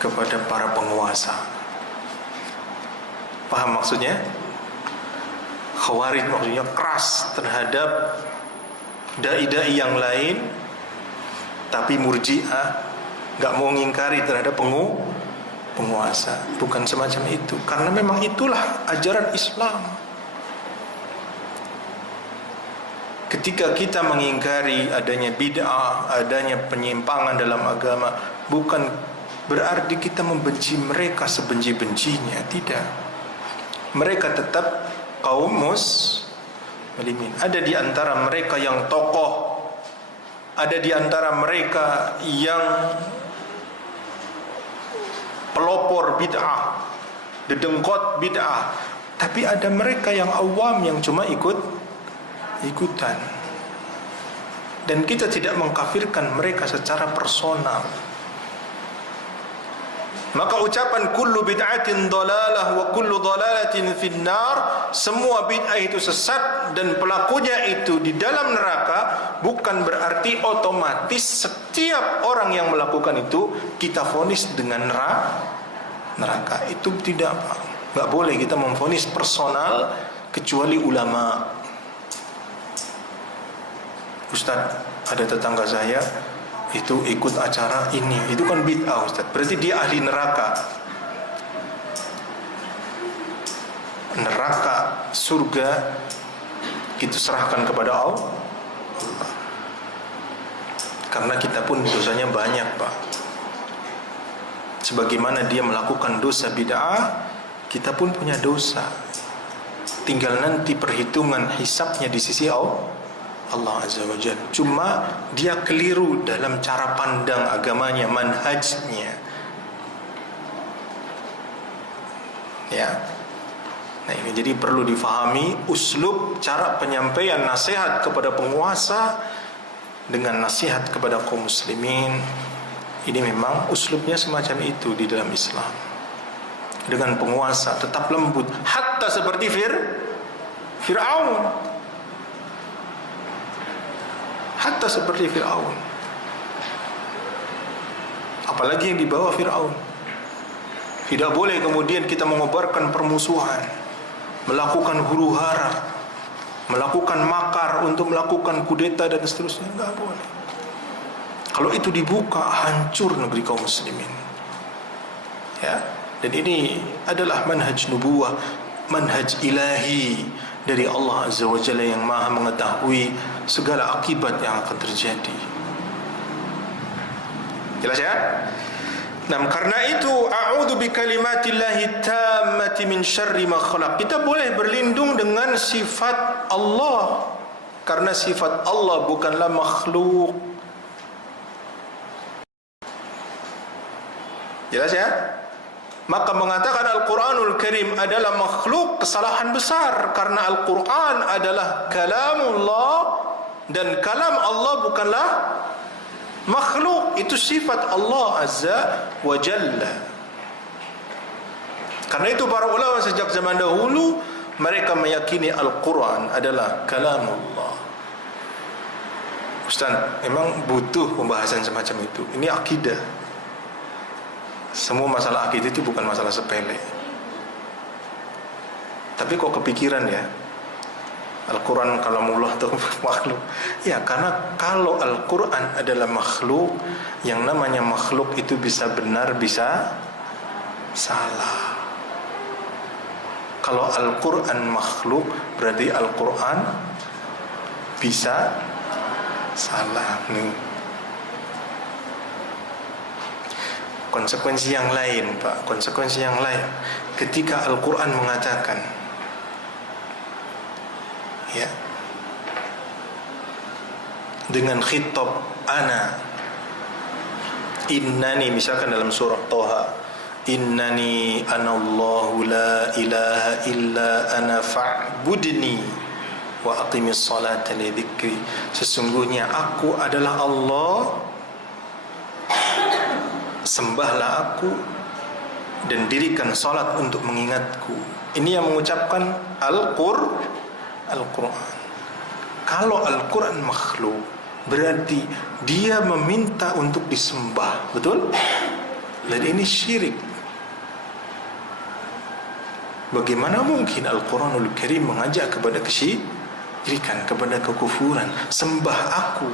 kepada para penguasa. Paham maksudnya? Khawarij maksudnya keras terhadap dai-dai yang lain, tapi Murji'ah gak mau ngingkari terhadap penguasa. Bukan semacam itu, karena memang itulah ajaran Islam. Ketika kita mengingkari adanya bid'ah, adanya penyimpangan dalam agama, bukan berarti kita membenci mereka sebenci-bencinya. Tidak. Mereka tetap kaum muslimin. Ada di antara mereka yang tokoh, ada di antara mereka yang pelopor bid'ah, dedengkot bid'ah, tapi ada mereka yang awam yang cuma ikutan. Dan kita tidak mengkafirkan mereka secara personal. Maka ucapan kullu bid'atin dhalalah wa kullu dhalalatin finnar, semua bid'ah itu sesat dan pelakunya itu di dalam neraka, bukan berarti otomatis setiap orang yang melakukan itu kita vonis dengan neraka. Itu tidak, Pak. Enggak boleh kita memvonis personal kecuali ulama. Ustaz, ada tetangga saya itu ikut acara ini, itu kan bid'ah Ustaz, berarti dia ahli neraka. Neraka, surga itu serahkan kepada Allah, karena kita pun dosanya banyak, Pak. Sebagaimana dia melakukan dosa bid'ah, kita pun punya dosa. Tinggal nanti perhitungan hisabnya di sisi Allah Azza wa Jalla. Cuma dia keliru dalam cara pandang agamanya, manhajnya. Ya. Nah, ini jadi perlu difahami uslub cara penyampaian nasihat kepada penguasa dengan nasihat kepada kaum muslimin. Ini memang uslubnya semacam itu di dalam Islam. Dengan penguasa tetap lembut, hatta seperti Fir'aun. Hatta seperti Fir'aun. Apalagi yang dibawa Fir'aun. Tidak boleh kemudian kita mengobarkan permusuhan, melakukan huru-hara, melakukan makar untuk melakukan kudeta dan seterusnya. Tidak boleh. Kalau itu dibuka, hancur negeri kaum muslimin. Ya. Dan ini adalah manhaj nubuwah, manhaj ilahi dari Allah Azza wa Jalla yang maha mengetahui segala akibat yang akan terjadi. Jelas ya? Nah, karena itu a'udzu bikalimatillahi tammati min syarri ma khalaq. Kita boleh berlindung dengan sifat Allah, karena sifat Allah bukanlah makhluk. Jelas ya? Maka mengatakan Al-Quranul Karim adalah makhluk, kesalahan besar, karena Al-Quran adalah kalamullah dan kalam Allah bukanlah makhluk. Itu sifat Allah Azza wa Jalla. Karena itu para ulama sejak zaman dahulu mereka meyakini Al-Quran adalah kalamullah. Ustaz, memang butuh pembahasan semacam itu. Ini akidah. Semua masalah akidah itu bukan masalah sepele. Tapi kok kepikiran ya, Al-Quran kalamullah atau makhluk? Ya, karena kalau Al-Quran adalah makhluk, yang namanya makhluk itu bisa benar, bisa salah. Kalau Al-Quran makhluk, berarti Al-Quran bisa salah. Konsekuensi yang lain, Pak, konsekuensi yang lain ketika Al-Quran mengatakan, ya, dengan khitab ana, innani, misalkan dalam surah Toha, innani anallahu la ilaha illa ana fa'budni wa aqimis salata li dzikri. Sesungguhnya aku adalah Allah, sembahlah aku dan dirikan salat untuk mengingatku. Ini yang mengucapkan Al-Quran. Kalau Al-Quran makhluk berarti dia meminta untuk disembah, betul? Dan ini syirik. Bagaimana mungkin Al-Quranul Karim mengajak kepada kesyirikan, kepada kekufuran? Sembah aku.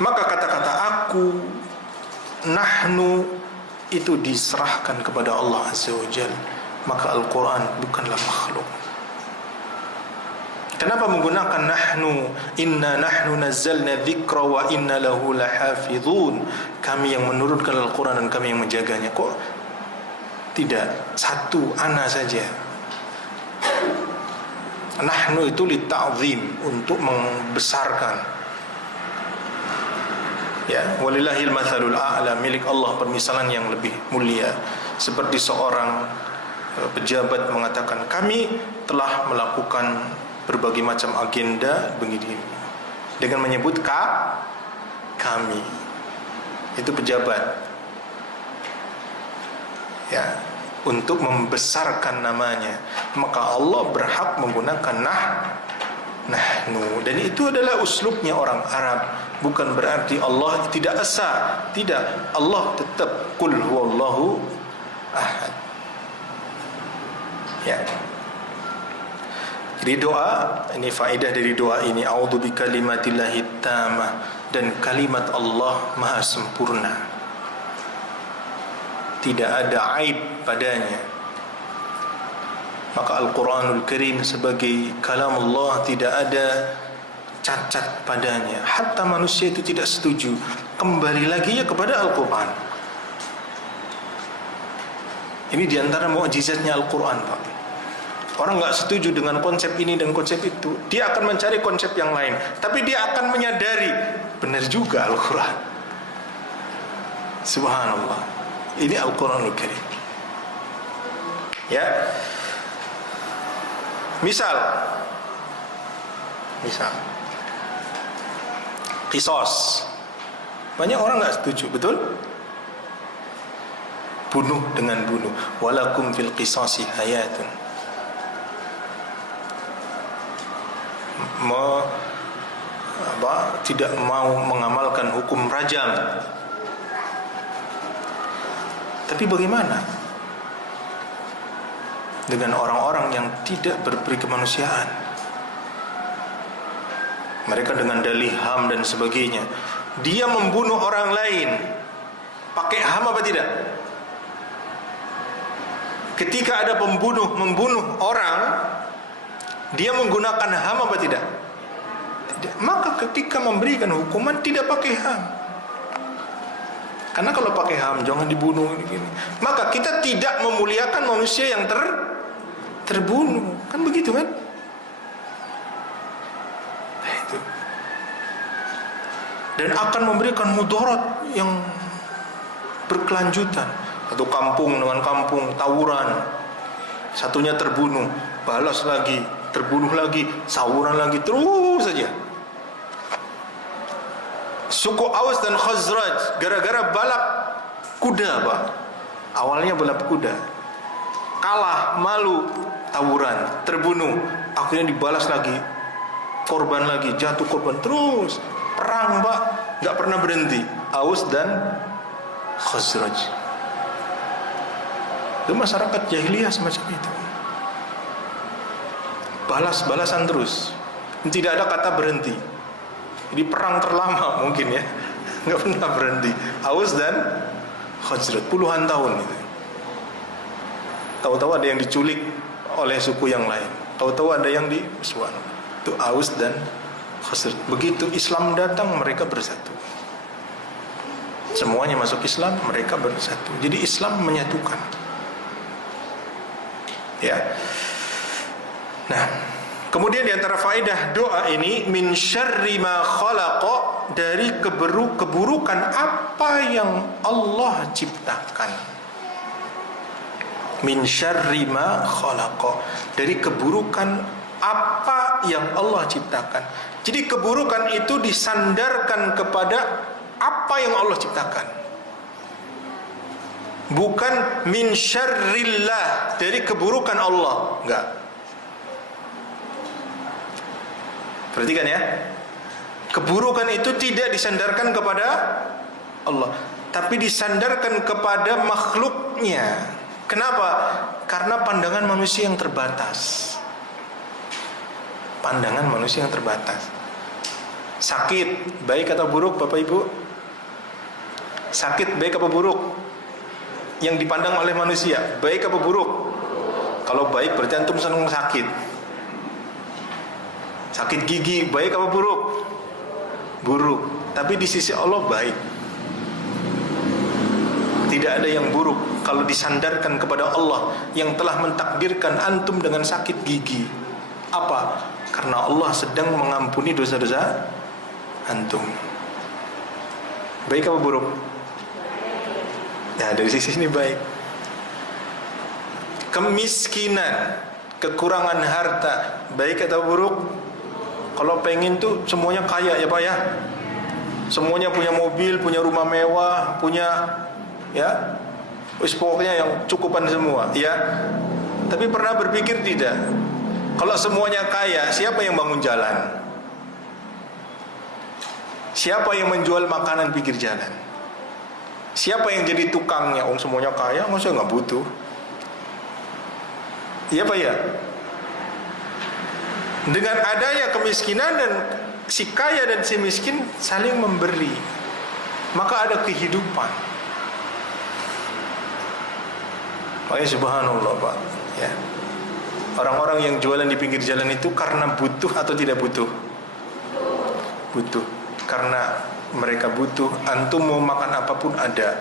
Maka kata-kata aku, nahnu, itu diserahkan kepada Allah Azza wa Jalla. Maka Al-Quran bukanlah makhluk. Kenapa menggunakan nahnu? Inna nahnu nazzalna dzikra wa inna lahu lahafizun. Kami yang menurunkan Al-Quran dan kami yang menjaganya. Kok tidak satu ana saja? Nahnu itu litta'zim, untuk membesarkan. Ya, walillahil matsalul a'la, milik Allah permisalan yang lebih mulia. Seperti seorang pejabat mengatakan, kami telah melakukan berbagai macam agenda begini, dengan menyebut kami. Itu pejabat, ya, untuk membesarkan namanya. Maka Allah berhak menggunakan nahnu, dan itu adalah uslubnya orang Arab. Bukan berarti Allah tidak esa, tidak. Allah tetap qul huwallahu ahad. Ya. Jadi doa ini, faedah dari doa ini, a'udzu bikalimatillahi tammah, dan kalimat Allah maha sempurna, tidak ada aib padanya. Maka Al-Quranul Karim sebagai kalam Allah tidak ada cacat padanya. Hatta manusia itu tidak setuju. Kembali lagi ya kepada Al-Quran. Ini diantara mukjizatnya Al-Quran, Pak. Orang gak setuju dengan konsep ini dan konsep itu, dia akan mencari konsep yang lain. Tapi dia akan menyadari, benar juga Al-Quran. Subhanallah. Ini Al-Quranul Karim. Ya. Misal qisas. Banyak orang gak setuju, betul? Bunuh dengan bunuh. Walakum fil qisasi hayatun. Tidak mau mengamalkan hukum rajam. Tapi bagaimana dengan orang-orang yang tidak berperi kemanusiaan? Mereka dengan dalih HAM dan sebagainya, dia membunuh orang lain pakai HAM apa tidak? Ketika ada pembunuh membunuh orang, dia menggunakan HAM apa tidak? Tidak. Maka ketika memberikan hukuman tidak pakai HAM. Karena kalau pakai HAM jangan dibunuh gini. Maka kita tidak memuliakan manusia yang terbunuh. Kan begitu kan? Itu. Dan akan memberikan mudarat yang berkelanjutan. Satu kampung dengan kampung tawuran, satunya terbunuh, balas lagi, terbunuh lagi, tawuran lagi, terus saja. Suku Aus dan Khazraj gara-gara balap kuda, Pak. Awalnya balap kuda, kalah, malu, tawuran, terbunuh, akhirnya dibalas lagi, korban lagi, jatuh korban, terus perang, Pak, nggak pernah berhenti. Aus dan Khazraj. Itu masyarakat jahiliyah semacam itu. Balas-balasan terus, tidak ada kata berhenti. Jadi perang terlama mungkin ya, nggak pernah berhenti. Aus dan Khazraj puluhan tahun itu. Tahu-tahu ada yang diculik oleh suku yang lain, tahu-tahu ada yang dimusuhan. Itu Aus dan Khazraj. Begitu Islam datang, mereka bersatu. Semuanya masuk Islam, mereka bersatu. Jadi Islam menyatukan. Ya. Nah, kemudian di antara faedah doa ini, min syarri ma khalaqa, dari keburukan apa yang Allah ciptakan. Min syarri ma khalaqa, dari keburukan apa yang Allah ciptakan. Jadi keburukan itu disandarkan kepada apa yang Allah ciptakan. Bukan min syarrillah, dari keburukan Allah. Enggak. Perhatikan ya. Keburukan itu tidak disandarkan kepada Allah, tapi disandarkan kepada makhluknya. Kenapa? Karena pandangan manusia yang terbatas. Pandangan manusia yang terbatas. Sakit, baik atau buruk Bapak Ibu? Sakit baik apa buruk? Yang dipandang oleh manusia, baik apa buruk? Kalau baik berarti antum senang sakit. Sakit gigi, baik apa buruk? Buruk. Tapi di sisi Allah baik. Tidak ada yang buruk kalau disandarkan kepada Allah yang telah mentakdirkan antum dengan sakit gigi. Apa? Karena Allah sedang mengampuni dosa-dosa antum. Baik apa buruk? Ya, dari sisi ini baik. Kemiskinan, kekurangan harta, baik atau buruk? Kalau pengen tuh semuanya kaya ya Pak ya. Semuanya punya mobil, punya rumah mewah, punya ya, wis pokoknya yang cukupan semua ya. Tapi pernah berpikir tidak? Kalau semuanya kaya, siapa yang bangun jalan? Siapa yang menjual makanan pinggir jalan? Siapa yang jadi tukangnya? Semuanya kaya, masa nggak butuh? Iya Pak ya. Dengan adanya kemiskinan dan si kaya dan si miskin saling memberi, maka ada kehidupan. Makanya subhanallah Pak ya. Orang-orang yang jualan di pinggir jalan itu karena butuh atau tidak butuh? Butuh. Karena mereka butuh. Antum mau makan apapun ada.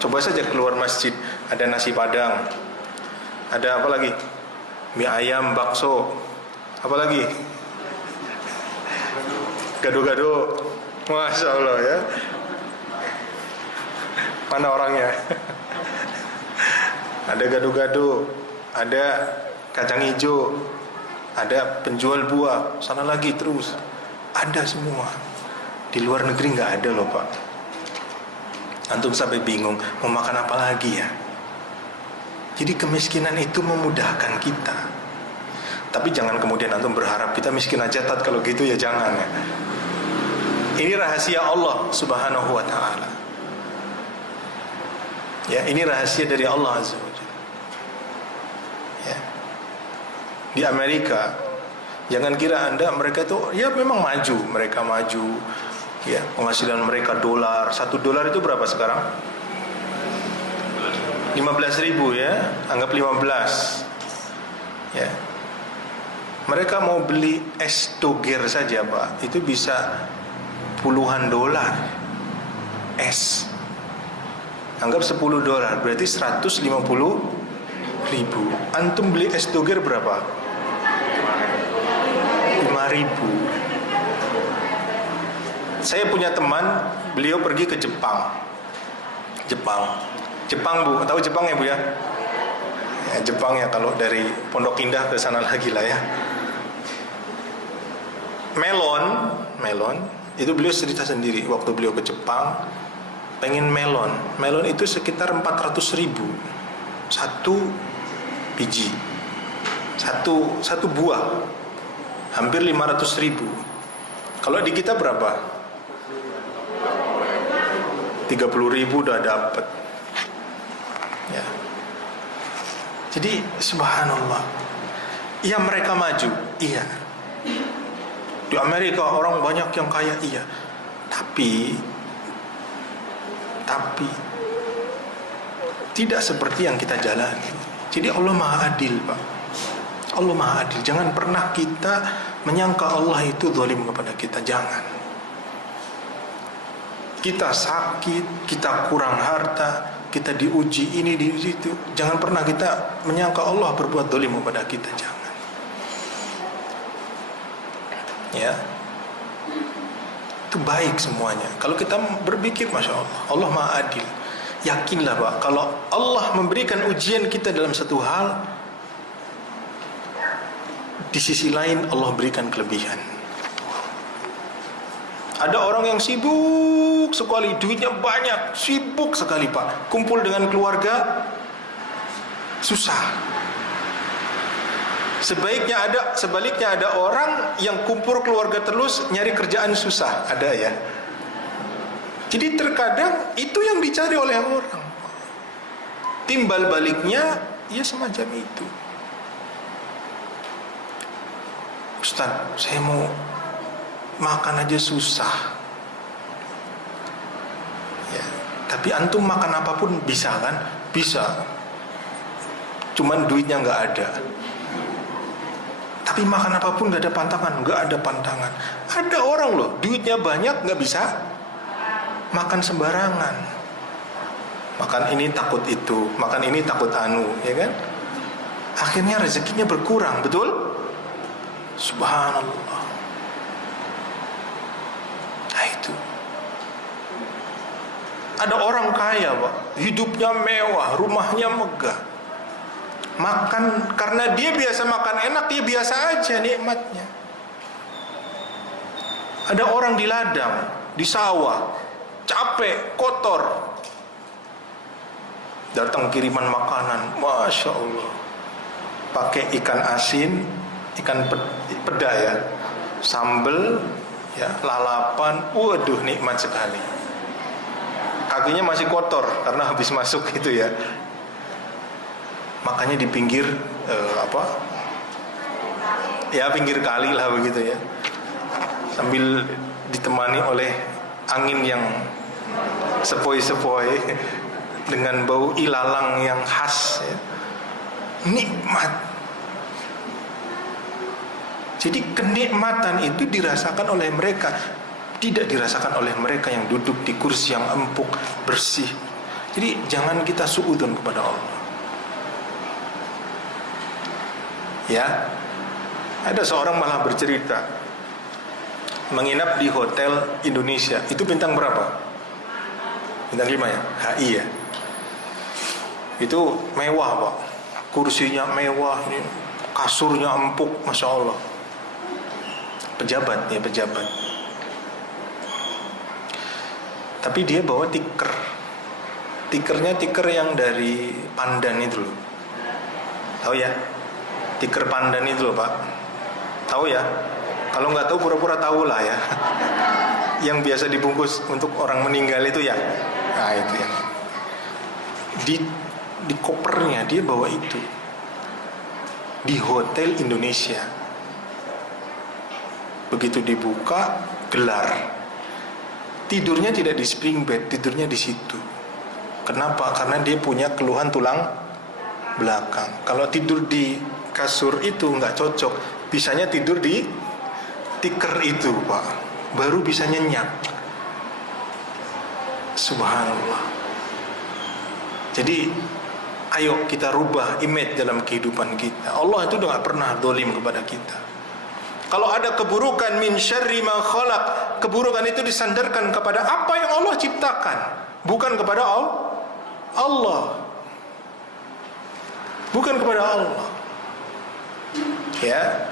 Coba saja keluar masjid, ada nasi padang, ada apa lagi? Mie ayam, bakso, apa lagi? Gado-gado. Masya Allah ya. Mana orangnya? Ada gado-gado, ada kacang hijau, ada penjual buah, sana lagi terus. Ada semua. Di luar negeri nggak ada loh Pak. Antum sampai bingung mau makan apa lagi ya. Jadi kemiskinan itu memudahkan kita. Tapi jangan kemudian antum berharap kita miskin aja tat, kalau gitu ya jangan ya. Ini rahasia Allah Subhanahu wa taala. Ya, ini rahasia dari Allah Azza wa Jalla. Ya. Di Amerika, jangan kira Anda mereka itu ya memang maju, mereka maju. Ya, penghasilan mereka dolar. $1 itu berapa sekarang? 15.000 ya, anggap 15. Ya. Mereka mau beli es doger saja Pak, itu bisa puluhan dolar. Es. Anggap $10, berarti 150.000. Antum beli es doger berapa? 5.000. Saya punya teman, beliau pergi ke Jepang. Jepang Bu, tahu Jepang ya Bu ya? Ya Jepang ya, kalau dari Pondok Indah ke sana lagi lah ya. Melon, itu beliau cerita sendiri. Waktu beliau ke Jepang, pengen melon itu sekitar 400.000 satu biji, satu buah, hampir 500.000. Kalau di kita berapa? 30.000 udah dapet ya. Jadi subhanallah, iya mereka maju, iya. Di Amerika orang banyak yang kaya, iya. Tapi tidak seperti yang kita jalani. Jadi Allah Maha Adil Pak. Allah Maha Adil. Jangan pernah kita menyangka Allah itu zalim kepada kita, jangan. Kita sakit, kita kurang harta, kita diuji ini, diuji itu. Jangan pernah kita menyangka Allah berbuat zalim kepada kita, jangan. Ya, itu baik semuanya. Kalau kita berpikir, masya Allah, Allah Maha Adil. Yakinlah Pak, kalau Allah memberikan ujian kita dalam satu hal, di sisi lain Allah berikan kelebihan. Ada orang yang sibuk sekali, duitnya banyak, sibuk sekali Pak, kumpul dengan keluarga susah. Sebaliknya ada orang yang kumpul keluarga terus nyari kerjaan susah, ada ya. Jadi terkadang itu yang dicari oleh orang. Timbal baliknya ya semacam itu. Ustaz, saya mau makan aja susah. Ya, tapi antum makan apapun bisa kan? Bisa. Cuman duitnya nggak ada. Tapi makan apapun nggak ada pantangan, nggak ada pantangan. Ada orang loh, duitnya banyak nggak bisa makan sembarangan. Makan ini takut itu, makan ini takut anu, ya kan? Akhirnya rezekinya berkurang, betul? Subhanallah. Nah itu. Ada orang kaya, Pak, hidupnya mewah, rumahnya megah. Makan karena dia biasa makan enak, dia biasa aja nikmatnya. Ada orang di ladang, di sawah, capek, kotor. Datang kiriman makanan, Masya Allah. Pakai ikan asin, ikan peda ya, sambel, ya, lalapan, waduh nikmat sekali. Kakinya masih kotor karena habis masuk gitu ya. Makanya di pinggir pinggir kali lah begitu ya, sambil ditemani oleh angin yang sepoi-sepoi dengan bau ilalang yang khas ya. Nikmat. Jadi kenikmatan itu dirasakan oleh mereka, tidak dirasakan oleh mereka yang duduk di kursi yang empuk, bersih. Jadi jangan kita suudzon kepada Allah. Ya, ada seorang malah bercerita menginap di hotel Indonesia. Itu bintang berapa? Bintang 5 ya? HI ya. Itu mewah, Pak. Kursinya mewah, kasurnya empuk, Masya Allah. Pejabat ya, pejabat. Tapi dia bawa tiker. Tikernya tiker yang dari pandan itu loh. Tahu ya? Tiker pandan itu loh, Pak. Tahu ya? Kalau nggak tahu pura-pura tahu lah ya. Yang biasa dibungkus untuk orang meninggal itu ya. Nah itu ya. Di kopernya dia bawa itu. Di hotel Indonesia. Begitu dibuka, gelar. Tidurnya tidak di spring bed, tidurnya di situ. Kenapa? Karena dia punya keluhan tulang belakang. Kalau tidur di kasur itu nggak cocok, bisanya tidur di tiker itu, Pak, baru bisa nyenyak. Subhanallah. Jadi ayo kita rubah image dalam kehidupan kita. Allah itu udah nggak pernah zalim kepada kita. Kalau ada keburukan, min syarri ma khalaq, keburukan itu disandarkan kepada apa yang Allah ciptakan, bukan kepada Allah. Bukan kepada Allah. Ya.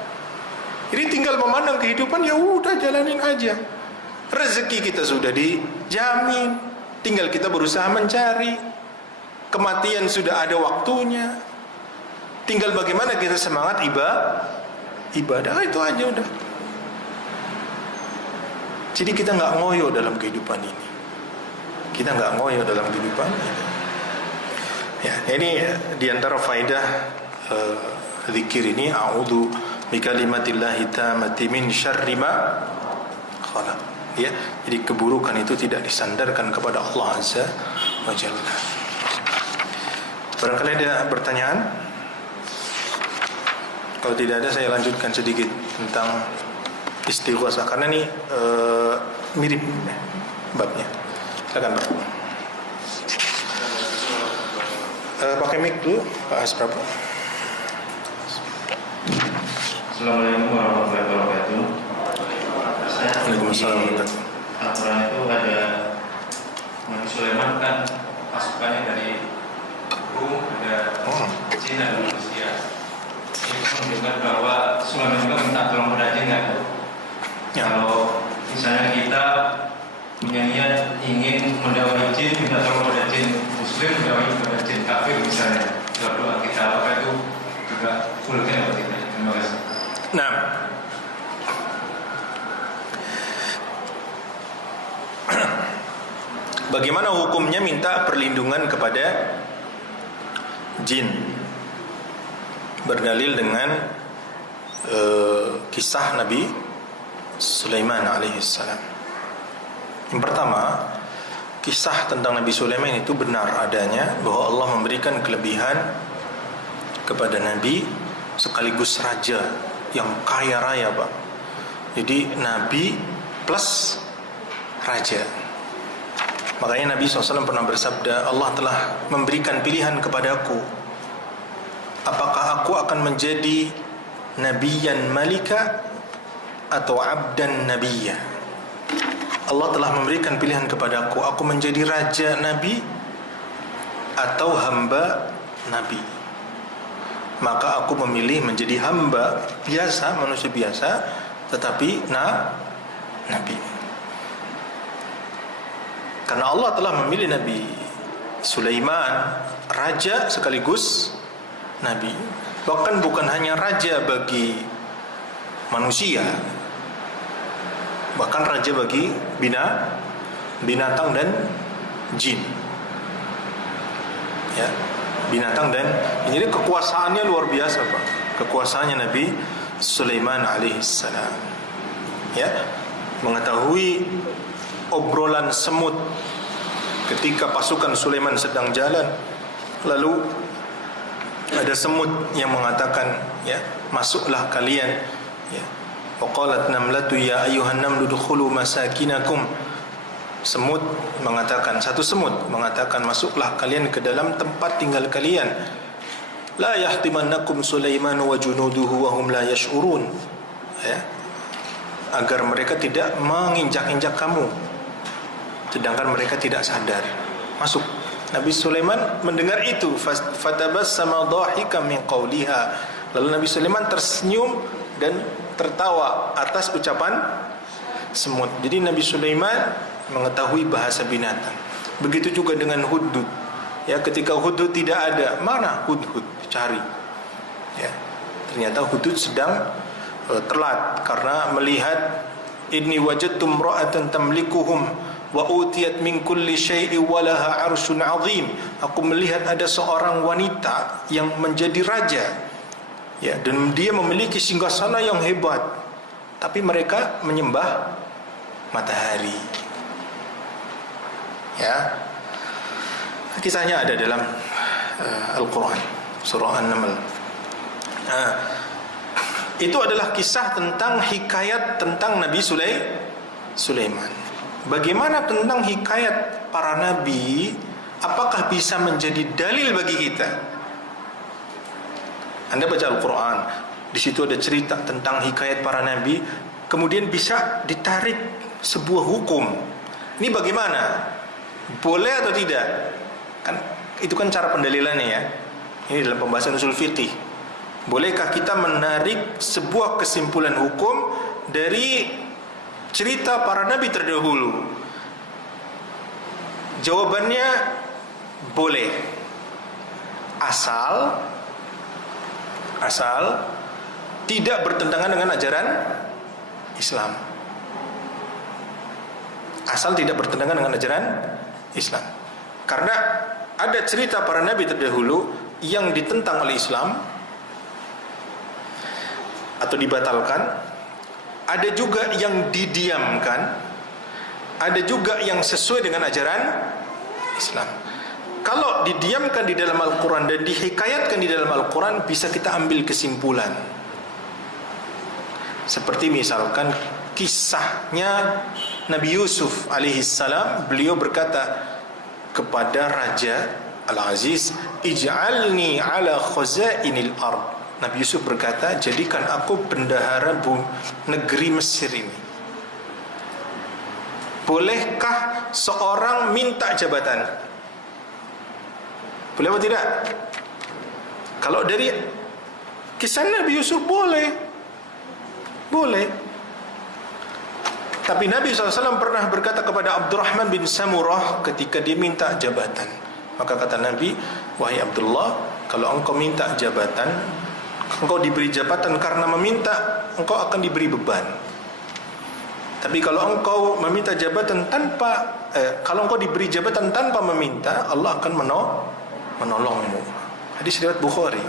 Jadi tinggal memandang kehidupan, ya udah jalanin aja. Rezeki kita sudah dijamin, tinggal kita berusaha mencari. Kematian sudah ada waktunya. Tinggal bagaimana kita semangat ibadah, itu aja udah. Jadi kita nggak ngoyo dalam kehidupan ini. Kita nggak ngoyo dalam kehidupan ini. Ya, ini diantara faidah zikir ini, a'udzu bikalimatillahi tammati min syarri ma khalaq. Ya, jadi keburukan itu tidak disandarkan kepada Allah Azza wa Jalla. Barangkali ada pertanyaan? Kalau tidak ada, saya lanjutkan sedikit tentang istighosah karena ini mirip babnya. Silakan, Pak. Pakai mic dulu, Pak Asprab. Assalamualaikum warahmatullahi wabarakatuh. Waalaikumsalam warahmatullahi wabarakatuh. Al-Quran itu ada Nabi Sulaiman kan pasukannya dari Rum, ada Cina dan Rusia. Itu menunjukkan bahwa Sulaiman juga minta tolong pada jin kan? Ya. Kalau misalnya kita punya niat ingin mendakwahi jin, minta tolong pada jin Muslim, mendakwahi pada jin kafir misalnya, doa kita, apakah itu juga boleh atau tidak? Terima Nah, bagaimana hukumnya minta perlindungan kepada jin? Berdalil dengan kisah Nabi Sulaiman alaihissalam. Yang pertama, kisah tentang Nabi Sulaiman itu benar adanya, bahwa Allah memberikan kelebihan kepada Nabi sekaligus raja yang kaya raya, Pak. Jadi Nabi plus raja. Makanya Nabi SAW pernah bersabda, Allah telah memberikan pilihan kepadaku, apakah aku akan menjadi nabiyan malika atau abdan nabiyya. Allah telah memberikan pilihan kepadaku, aku menjadi raja nabi atau hamba nabi. Maka aku memilih menjadi hamba biasa, manusia biasa, tetapi nabi. Karena Allah telah memilih Nabi Sulaiman raja sekaligus nabi. Bahkan bukan hanya raja bagi manusia, bahkan raja bagi binatang dan jin. Ya, binatang dan jadi kekuasaannya luar biasa, Pak. Kekuasaannya Nabi Sulaiman alaihissalam. Ya, mengetahui obrolan semut ketika pasukan Sulaiman sedang jalan, lalu ada semut yang mengatakan, ya, masuklah kalian, ya. Waqalat namlatu ya ayyuhan namlu dukhulu masakinakum. Semut mengatakan, satu semut mengatakan, masuklah kalian ke dalam tempat tinggal kalian. La yahtimannakum Sulaiman wa junuduhu wa hum la yash'urun. Ya, agar mereka tidak menginjak-injak kamu sedangkan mereka tidak sadar. Masuk. Nabi Sulaiman mendengar itu, fatabassama dhahikan min qawliha. Lalu Nabi Sulaiman tersenyum dan tertawa atas ucapan semut. Jadi Nabi Sulaiman mengetahui bahasa binatang. Begitu juga dengan hudhud. Ya, ketika hudhud tidak ada, mana hudhud? Cari. Ya. Ternyata hudhud sedang telat karena melihat inni wajadtu imra'atan tamlikuhum wa utiyat min kulli syai'in wa laha 'arsyun 'azim. Aku melihat ada seorang wanita yang menjadi raja, ya, dan dia memiliki singgasana yang hebat, tapi mereka menyembah matahari. Ya, kisahnya ada dalam Al-Quran, surah An-Naml. Itu adalah kisah tentang hikayat tentang Nabi Sulaiman. Bagaimana tentang hikayat para nabi? Apakah bisa menjadi dalil bagi kita? Anda baca Al-Quran, di situ ada cerita tentang hikayat para nabi, kemudian bisa ditarik sebuah hukum. Ini bagaimana? Boleh atau tidak? Kan itu kan cara pendalilannya, ya. Ini dalam pembahasan usul fiqih. Bolehkah kita menarik sebuah kesimpulan hukum dari cerita para nabi terdahulu? Jawabannya boleh, asal tidak bertentangan dengan ajaran Islam. Asal tidak bertentangan dengan ajaran Islam. Karena ada cerita para nabi terdahulu yang ditentang oleh Islam atau dibatalkan, ada juga yang didiamkan, ada juga yang sesuai dengan ajaran Islam. Kalau didiamkan di dalam Al-Quran dan dihikayatkan di dalam Al-Quran, bisa kita ambil kesimpulan. Seperti misalkan kisahnya Nabi Yusuf alaihissalam, beliau berkata kepada Raja Al-Aziz, ij'alni ala khazainil ard. Nabi Yusuf berkata, jadikan aku bendahara negeri Mesir ini. Bolehkah seorang minta jabatan? Boleh atau tidak? Kalau dari kisah Nabi Yusuf boleh. Boleh. Tapi Nabi SAW pernah berkata kepada Abdurrahman bin Samurah ketika dia minta jabatan. Maka kata Nabi, wahai Abdullah, kalau engkau minta jabatan, engkau diberi jabatan karena meminta, engkau akan diberi beban. Tapi kalau engkau meminta jabatan kalau engkau diberi jabatan tanpa meminta, Allah akan menolongmu. Hadis riwayat Bukhari.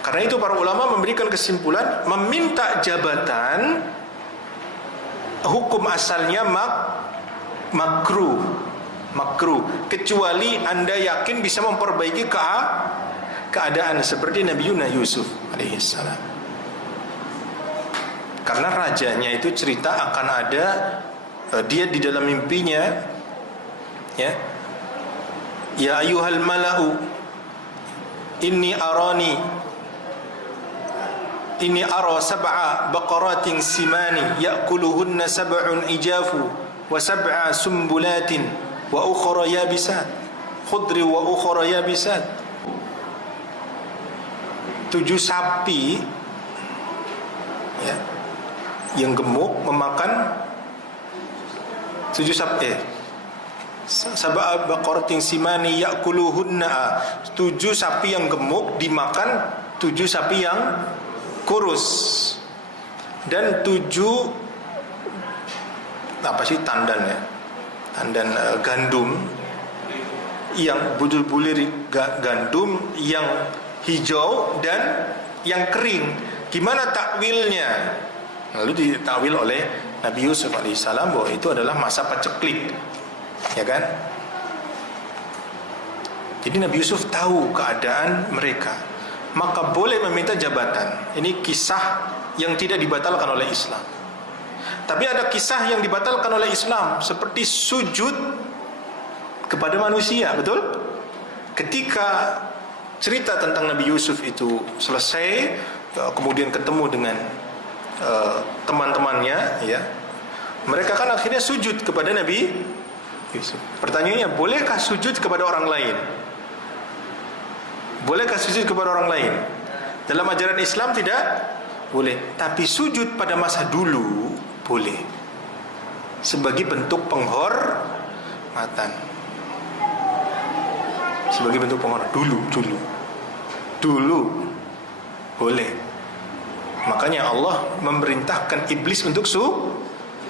Karena itu para ulama memberikan kesimpulan, meminta jabatan hukum asalnya makruh, kecuali Anda yakin bisa memperbaiki keadaan seperti Nabi Yusuf alaihissalam. Karena rajanya itu cerita akan ada dia di dalam mimpinya, ya ayyuhal mala'u inni ara sab'a baqaratin simani ya'kuluhunna sab'un ijafu wa sab'a sumbulatin wa ukhra yabisat khudri wa ukhra yabisat. 7 sapi, ya, yang gemuk memakan 7 sapi sab'a baqaratin simani ya'kuluhunna, 7 sapi yang gemuk dimakan 7 sapi yang kurus, dan 7 tandan gandum yang bulir gandum yang hijau dan yang kering. Gimana takwilnya? Lalu ditakwil oleh Nabi Yusuf alaihissalam bahwa itu adalah masa paceklik, ya kan? Jadi Nabi Yusuf tahu keadaan mereka, maka boleh meminta jabatan. Ini kisah yang tidak dibatalkan oleh Islam. Tapi ada kisah yang dibatalkan oleh Islam, seperti sujud kepada manusia, betul? Ketika cerita tentang Nabi Yusuf itu selesai, kemudian ketemu dengan teman-temannya, ya, mereka kan akhirnya sujud kepada Nabi Yusuf. Pertanyaannya, bolehkah sujud kepada orang lain? Bolehkah sujud kepada orang lain? Dalam ajaran Islam tidak boleh. Tapi sujud pada masa dulu boleh, sebagai bentuk penghormatan. Sebagai bentuk penghormatan dulu boleh. Makanya Allah memerintahkan iblis untuk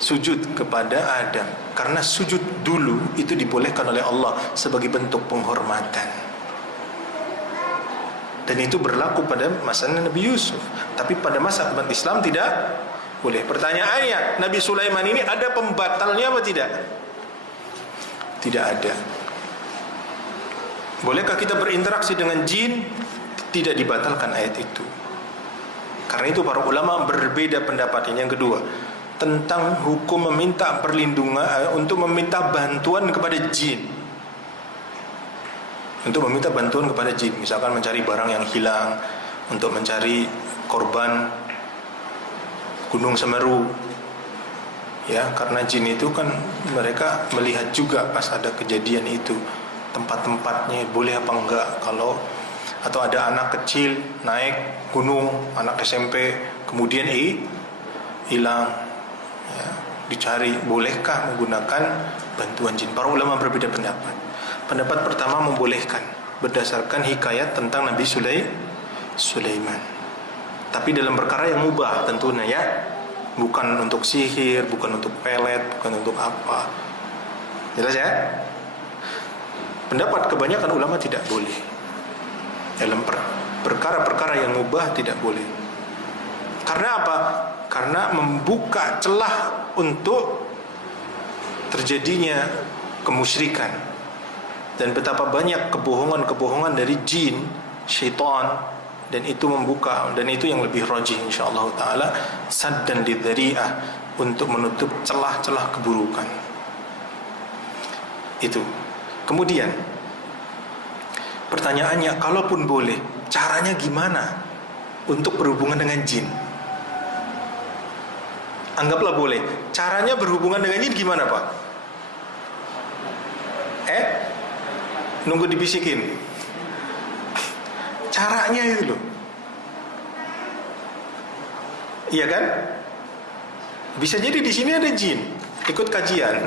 sujud kepada Adam, karena sujud dulu itu dibolehkan oleh Allah sebagai bentuk penghormatan. Dan itu berlaku pada masa Nabi Yusuf. Tapi pada masa umat Islam tidak boleh. Pertanyaannya, Nabi Sulaiman ini ada pembatalnya apa tidak? Tidak ada. Bolehkah kita berinteraksi dengan jin? Tidak dibatalkan ayat itu. Karena itu para ulama berbeda pendapat. Yang kedua, tentang hukum meminta perlindungan, untuk meminta bantuan kepada jin. Untuk meminta bantuan kepada jin, misalkan mencari barang yang hilang, untuk mencari korban Gunung Semeru, ya, karena jin itu kan mereka melihat juga pas ada kejadian itu tempat-tempatnya boleh apa enggak. Kalau atau ada anak kecil naik gunung, anak SMP, kemudian hilang, ya, dicari, bolehkah menggunakan bantuan jin? Para ulama berbeda pendapat. Pendapat pertama membolehkan berdasarkan hikayat tentang Nabi Sulaiman. Tapi dalam perkara yang mubah tentunya, ya, bukan untuk sihir, bukan untuk pelet, bukan untuk apa. Jelas ya? Pendapat kebanyakan ulama tidak boleh. Dalam perkara-perkara yang mubah tidak boleh. Karena apa? Karena membuka celah untuk terjadinya kemusyrikan. Dan betapa banyak kebohongan-kebohongan dari jin, syaitan, dan itu membuka, dan itu yang lebih rajih insyaallah taala, saddan lidzari'ah, untuk menutup celah-celah keburukan. Itu. Kemudian pertanyaannya, kalaupun boleh, caranya gimana untuk berhubungan dengan jin? Anggaplah boleh. Caranya berhubungan dengan jin gimana, Pak? Nunggu dibisikin. Caranya itu loh. Iya kan? Bisa jadi di sini ada jin ikut kajian.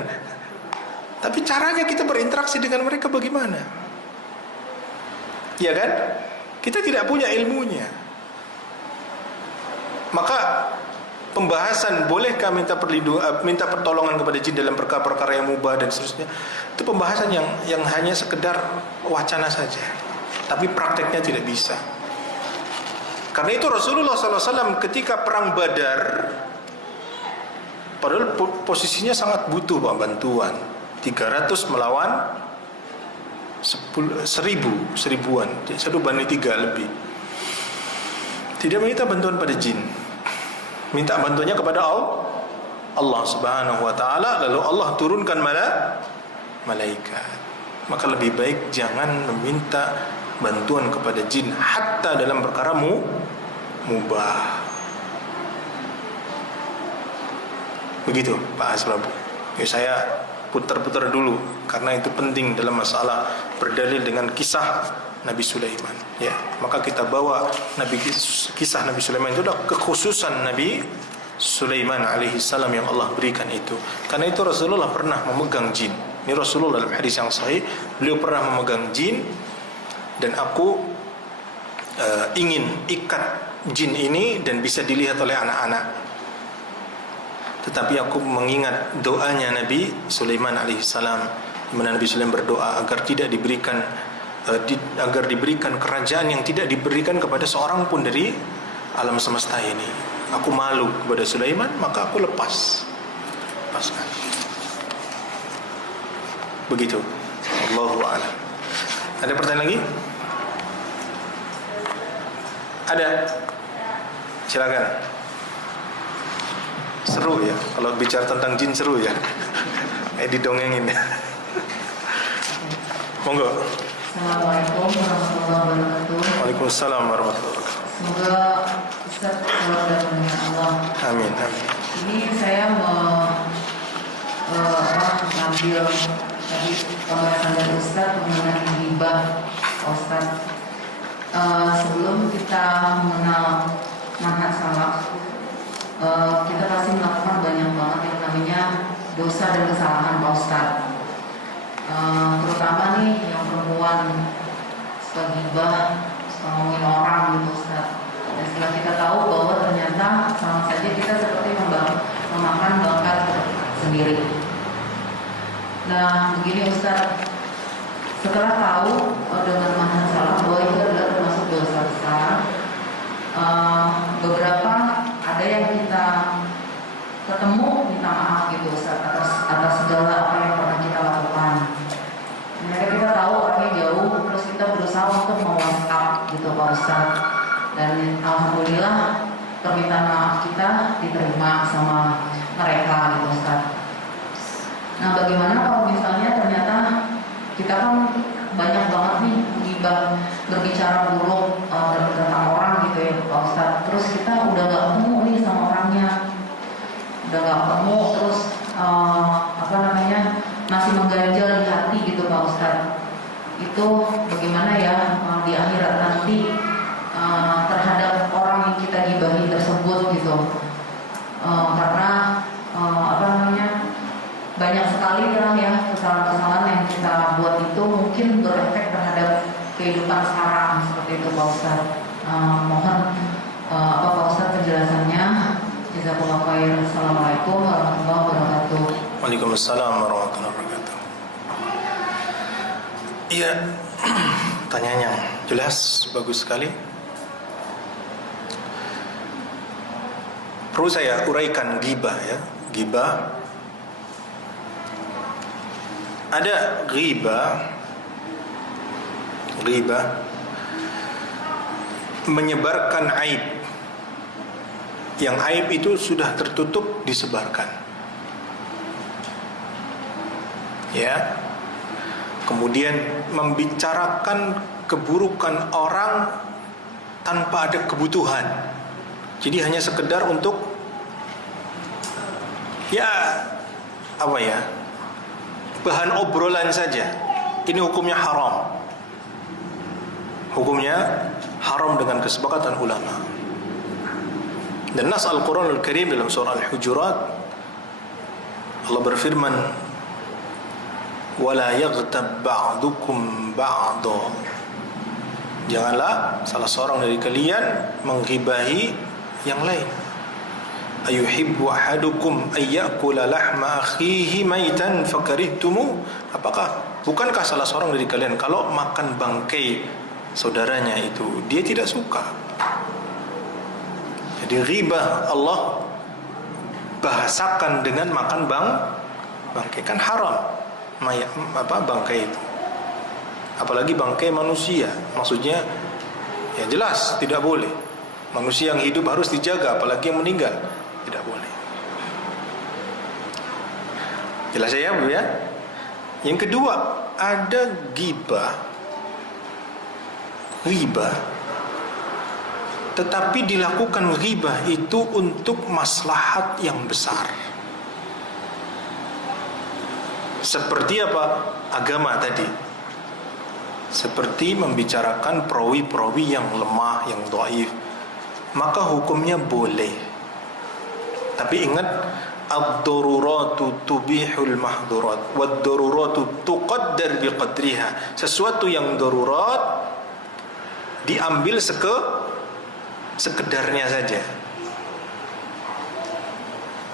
Tapi caranya kita berinteraksi dengan mereka bagaimana? Iya kan? Kita tidak punya ilmunya. Maka pembahasan bolehkah minta pertolongan kepada jin dalam perkara-perkara yang mubah dan seterusnya, itu pembahasan yang hanya sekedar wacana saja, tapi prakteknya tidak bisa. Karena itu Rasulullah SAW ketika perang Badar, padahal posisinya sangat butuh bantuan, 300 melawan 1000-an, 1/3 lebih. Tidak minta bantuan pada jin, minta bantuannya kepada Allah Subhanahu wa taala, lalu Allah turunkan malaikat. Maka lebih baik jangan meminta bantuan kepada jin hatta dalam perkara mubah. Begitu Pak Hasrabu. Ya, saya putar-putar dulu karena itu penting dalam masalah berdalil dengan kisah Nabi Sulaiman. Ya, maka kita bawa kisah Nabi Sulaiman itu adalah kekhususan Nabi Sulaiman alaihi salam yang Allah berikan itu. Karena itu Rasulullah pernah memegang jin. Ini Rasulullah dalam hadis yang sahih, beliau pernah memegang jin, dan aku ingin ikat jin ini dan bisa dilihat oleh anak-anak. Tetapi aku mengingat doanya Nabi Sulaiman alaihissalam, di mana Nabi Sulaiman berdoa agar diberikan kerajaan yang tidak diberikan kepada seorang pun dari alam semesta ini. Aku malu kepada Sulaiman, maka aku lepaskan. Begitu. Allahu a'lam. Ada pertanyaan lagi? Ada? Silakan. Seru ya, kalau bicara tentang jin seru ya. Didongengin ya. Monggo. Assalamualaikum warahmatullahi wabarakatuh. Waalaikumsalam warahmatullahi wabarakatuh. Semoga Ustaz selalu dalam dengan Allah. Amin. Ini saya mengambil tadi pembahasan dari Ustaz mengenai ghibah, Ustaz. Sebelum kita mengenal manhaj salaf, kita pasti melakukan banyak banget yang namanya dosa dan kesalahan, Pak Ustaz. Terutama nih yang perempuan suka ghibah, suka ngomongin orang gitu, Ustaz. Dan setelah kita tahu bahwa ternyata sama saja kita seperti memakan bangkai sendiri. Nah, begini Ustaz, setelah tahu dengan manhaj salaf bahwa itu adalah termasuk dosa besar, beberapa ada yang kita ketemu minta maaf gitu Ustaz atas segala apa yang pernah kita lakukan. Mereka kita tahu orangnya jauh, terus kita berusaha untuk WhatsApp gitu Pak Ustaz. Dan alhamdulillah permintaan maaf kita diterima sama mereka gitu Ustaz. Nah, bagaimana kalau misalnya ternyata kita kan banyak banget nih berbicara buruk tentang orang gitu ya Pak Ustaz. Terus kita udah gak ketemu nih sama orangnya, udah gak ketemu, terus masih mengganjal di hati gitu Pak Ustaz. Itu bagaimana ya di akhirat nanti terhadap orang yang kita gibahi tersebut gitu. Karena banyak sekali ya kesalahan-kesalahan yang kita buat itu mungkin berefek terhadap kehidupan sekarang seperti itu Pak Ustaz. Mohon Pak Ustaz penjelasannya. Jazakallahu khair. Assalamualaikum warahmatullahi wabarakatuh. Waalaikumsalam warahmatullahi wabarakatuh. Iya, tanyanya jelas, bagus sekali. Perlu saya uraikan ghibah ya. Ghibah, ada ghibah menyebarkan aib, yang aib itu sudah tertutup disebarkan, ya. Kemudian membicarakan keburukan orang tanpa ada kebutuhan, jadi hanya sekedar untuk bahan obrolan saja. Ini hukumnya haram. Hukumnya haram dengan kesepakatan ulama. Dan nas Al-Quran Al-Karim dalam surah Al-Hujurat, Allah berfirman, وَلَا يَغْتَبْ بَعْضُكُمْ بَعْضًا. Janganlah salah seorang dari kalian menggibahi yang lain. ayuhibbu ahadukum ayyakula lahma akhihi maitan fakarihtumu? Bukankah salah seorang dari kalian kalau makan bangkai saudaranya itu dia tidak suka? Jadi ghibah Allah bahasakan dengan makan bangkai, kan haram bangkai itu, apalagi bangkai manusia. Maksudnya ya jelas tidak boleh. Manusia yang hidup harus dijaga, apalagi yang meninggal tidak boleh. Jelas ya Bu ya. Yang kedua, ada ghibah tetapi dilakukan ghibah itu untuk maslahat yang besar. Seperti apa? Agama tadi. Seperti membicarakan perawi-perawi yang lemah, yang dhaif, maka hukumnya boleh. Tapi ingat, ad-daruratu tubihul mahdurat wad-daruratu tuqaddar biqadriha. Sesuatu yang darurat diambil sekedarnya saja.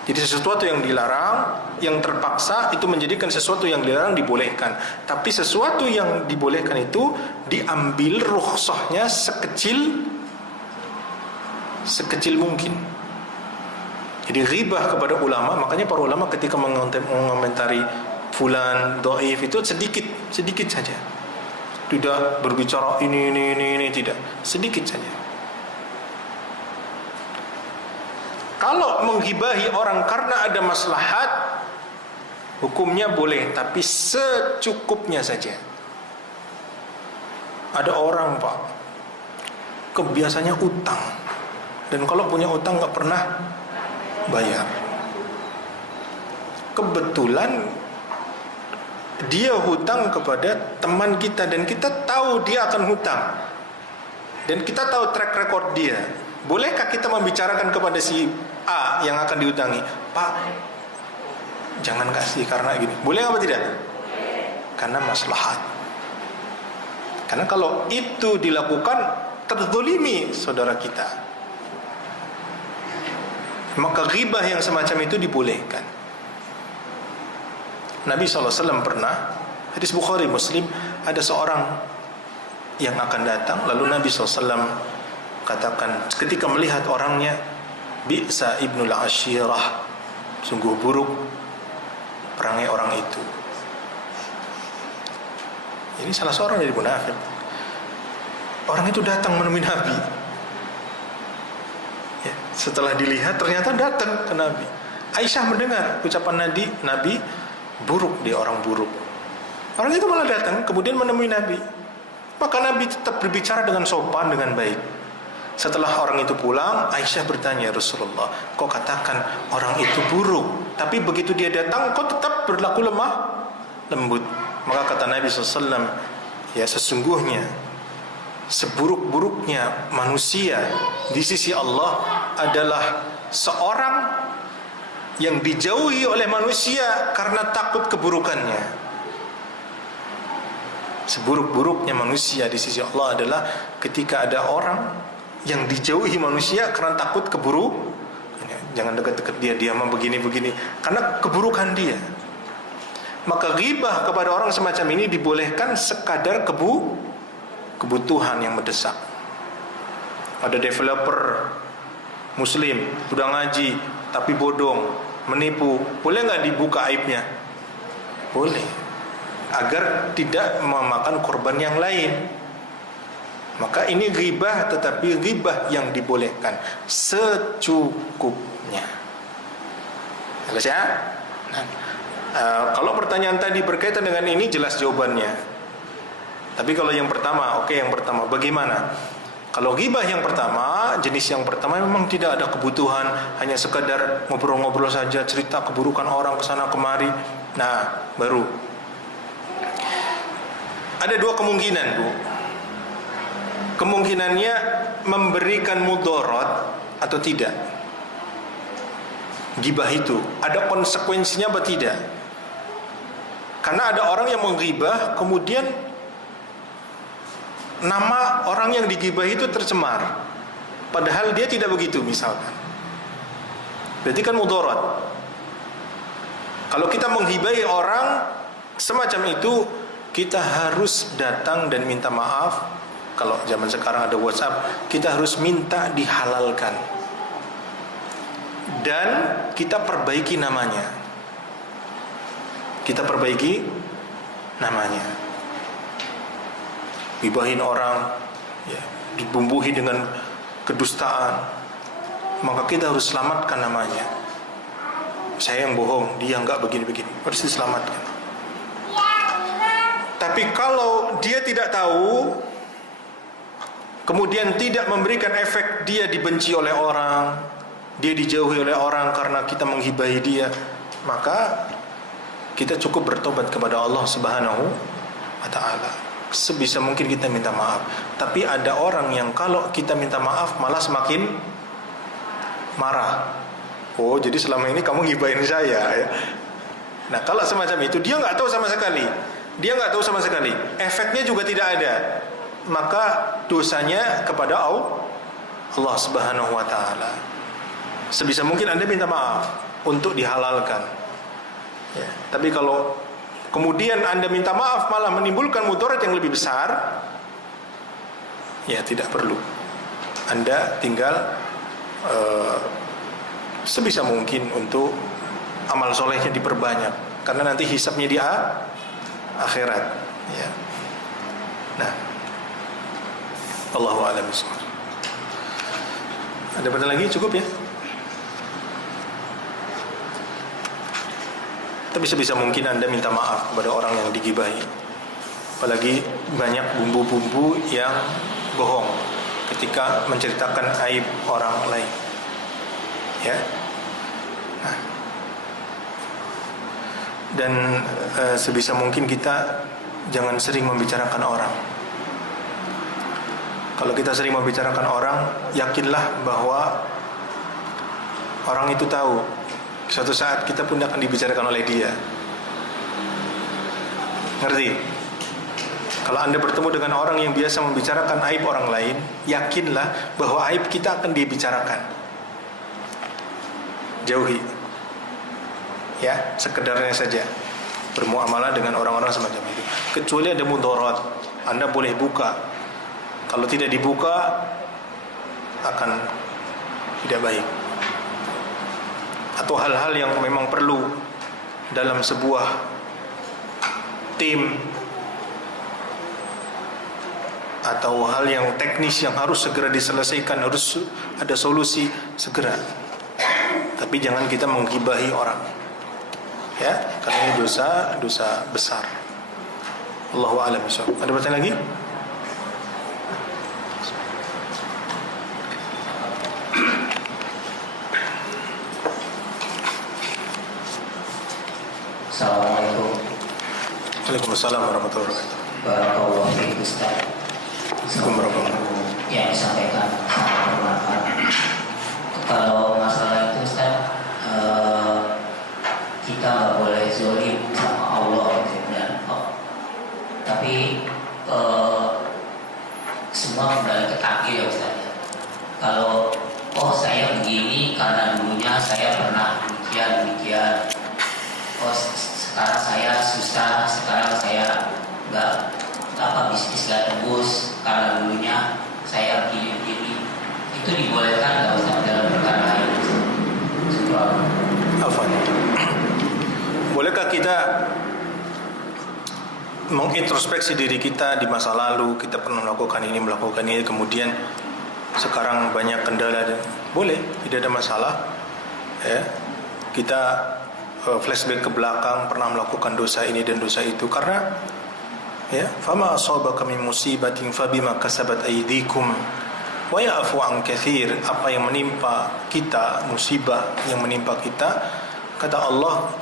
Jadi sesuatu yang dilarang, yang terpaksa, itu menjadikan sesuatu yang dilarang dibolehkan. Tapi sesuatu yang dibolehkan itu diambil rukhsahnya sekecil mungkin. Jadi ghibah kepada ulama, makanya para ulama ketika mengomentari fulan dhaif itu sedikit saja. Tidak berbicara ini tidak, sedikit saja. Kalau menghibahi orang karena ada maslahat, hukumnya boleh, tapi secukupnya saja. Ada orang Pak, kebiasaannya utang, dan kalau punya utang nggak pernah bayar. Kebetulan dia hutang kepada teman kita, dan kita tahu dia akan hutang, dan kita tahu track record dia. Bolehkah kita membicarakan kepada si A yang akan dihutangi, Pak, jangan kasih karena gini? Boleh apa tidak? Karena maslahat. Karena kalau itu dilakukan, terzolimi saudara kita. Maka ghibah yang semacam itu dibolehkan. Nabi SAW pernah, hadis Bukhari Muslim, ada seorang yang akan datang, lalu Nabi SAW katakan ketika melihat orangnya, bi'sa ibnul ashirah, sungguh buruk perangai orang itu. Ini salah seorang dari munafik. Orang itu datang menemui Nabi ya, setelah dilihat ternyata datang ke Nabi. Aisyah mendengar ucapan Nabi buruk, dia orang buruk. Orang itu malah datang kemudian menemui Nabi. Maka Nabi tetap berbicara dengan sopan, dengan baik. Setelah orang itu pulang, Aisyah bertanya, Rasulullah, kau katakan orang itu buruk, tapi begitu dia datang kau tetap berlaku lemah lembut. Maka kata Nabi SAW, ya sesungguhnya seburuk-buruknya manusia di sisi Allah adalah seorang yang dijauhi oleh manusia karena takut keburukannya. Seburuk-buruknya manusia di sisi Allah adalah ketika ada orang yang dijauhi manusia karena takut keburuk. Jangan dekat-dekat dia mah begini-begini, karena keburukan dia. Maka ghibah kepada orang semacam ini dibolehkan sekadar kebutuhan yang mendesak. Ada developer muslim udah ngaji tapi bodong, menipu, boleh nggak dibuka aibnya? Boleh, agar tidak memakan korban yang lain. Maka ini ghibah, tetapi ghibah yang dibolehkan secukupnya. Jelas ya? Nah, kalau pertanyaan tadi berkaitan dengan ini jelas jawabannya. Tapi kalau yang pertama, yang pertama bagaimana? Kalau ghibah yang pertama, jenis yang pertama memang tidak ada kebutuhan, hanya sekadar ngobrol-ngobrol saja, cerita keburukan orang kesana kemari. Nah, baru ada dua kemungkinan, Bu. Kemungkinannya memberikan mudarat atau tidak. Ghibah itu ada konsekuensinya atau tidak? Karena ada orang yang menggibah, kemudian nama orang yang digibah itu tercemar, padahal dia tidak begitu misalkan. Berarti kan mudarat. Kalau kita menghibai orang semacam itu, kita harus datang dan minta maaf. Kalau zaman sekarang ada WhatsApp, kita harus minta dihalalkan. Dan kita perbaiki namanya. Kita perbaiki namanya. Gibahin orang, ya, dibumbuhi dengan kedustaan, maka kita harus selamatkan namanya. Saya yang bohong, dia enggak begini-begini, harus diselamatkan. Tapi kalau dia tidak tahu, kemudian tidak memberikan efek dia dibenci oleh orang, dia dijauhi oleh orang karena kita menghibahi dia, maka kita cukup bertobat kepada Allah Subhanahu wa ta'ala. Sebisa mungkin kita minta maaf. Tapi ada orang yang kalau kita minta maaf malah semakin marah. Oh, jadi selama ini kamu ngibahin saya, ya. Nah, kalau semacam itu, dia nggak tahu sama sekali. Dia nggak tahu sama sekali. Efeknya juga tidak ada. Maka dosanya kepada Allah Subhanahu wa ta'ala. Sebisa mungkin Anda minta maaf untuk dihalalkan, ya. Tapi kalau kemudian Anda minta maaf malah menimbulkan mudarat yang lebih besar, ya tidak perlu. Anda tinggal sebisa mungkin untuk amal solehnya diperbanyak, karena nanti hisabnya di akhirat, ya. Nah, Allahu a'lam bishawab. Ada pertanyaan lagi? Cukup ya? Tapi sebisa mungkin Anda minta maaf kepada orang yang digibahi. Apalagi banyak bumbu-bumbu yang bohong ketika menceritakan aib orang lain, ya. Nah, dan sebisa mungkin kita jangan sering membicarakan orang. Kalau kita sering membicarakan orang, yakinlah bahwa orang itu tahu suatu saat kita pun akan dibicarakan oleh dia. Ngerti? Kalau Anda bertemu dengan orang yang biasa membicarakan aib orang lain, yakinlah bahwa aib kita akan dibicarakan. Jauhi. Ya, sekedarnya saja bermuamalah dengan orang-orang semacam itu. Kecuali ada mudarat, Anda boleh buka. Kalau tidak dibuka, akan tidak baik. Atau hal-hal yang memang perlu dalam sebuah tim, atau hal yang teknis yang harus segera diselesaikan, harus ada solusi segera. Tapi jangan kita menggibahi orang, ya, karena ini dosa besar. Allahu a'lam bishawab. Ada pertanyaan lagi? Assalamualaikum. Waalaikumsalam warahmatullahi wabarakatuh. Barakallahu fiik Ustaz. Assalamualaikum. Yang disampaikan sangat bermanfaat. Kalau masalah itu Ustaz, kita nggak boleh zolim sama Allah dan tapi semua kembali ke takdir ya Ustaz. Kalau saya begini karena dulunya saya pernah demikian. Sekarang saya susah, sekarang saya bisnis gak tembus karena dulunya saya begini. Itu dibolehkan nggak Ustaz dalam perkara ini? Afwan. Bolehkah kita mengintrospeksi diri kita di masa lalu? Kita pernah melakukan ini, kemudian sekarang banyak kendala. Boleh, tidak ada masalah, ya. Kita flashback ke belakang, pernah melakukan dosa ini dan dosa itu, karena ya, fama asabaka min musibatin fabima kasabat aydikum wa ya'fu an katsir. Apa yang menimpa kita, musibah yang menimpa kita, kata Allah,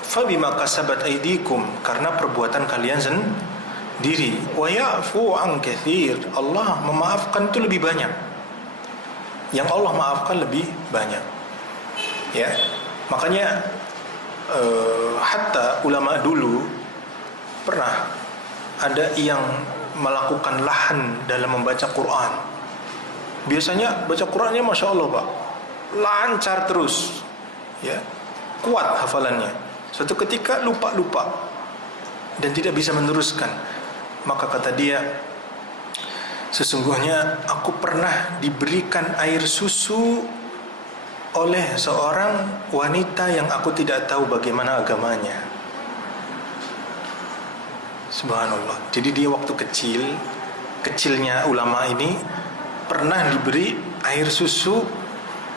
fabima kasabat aydikum, karena perbuatan kalian sendiri. Wa ya'fu an katsir, Allah memaafkan itu lebih banyak. Yang Allah maafkan lebih banyak, ya. Makanya hatta ulama dulu pernah ada yang melakukan lahan dalam membaca Quran. Biasanya baca Qurannya Masya Allah Pak, lancar terus, ya, kuat hafalannya. Suatu ketika lupa dan tidak bisa meneruskan, maka kata dia, sesungguhnya aku pernah diberikan air susu oleh seorang wanita yang aku tidak tahu bagaimana agamanya. Subhanallah. Jadi dia waktu kecilnya ulama ini pernah diberi air susu,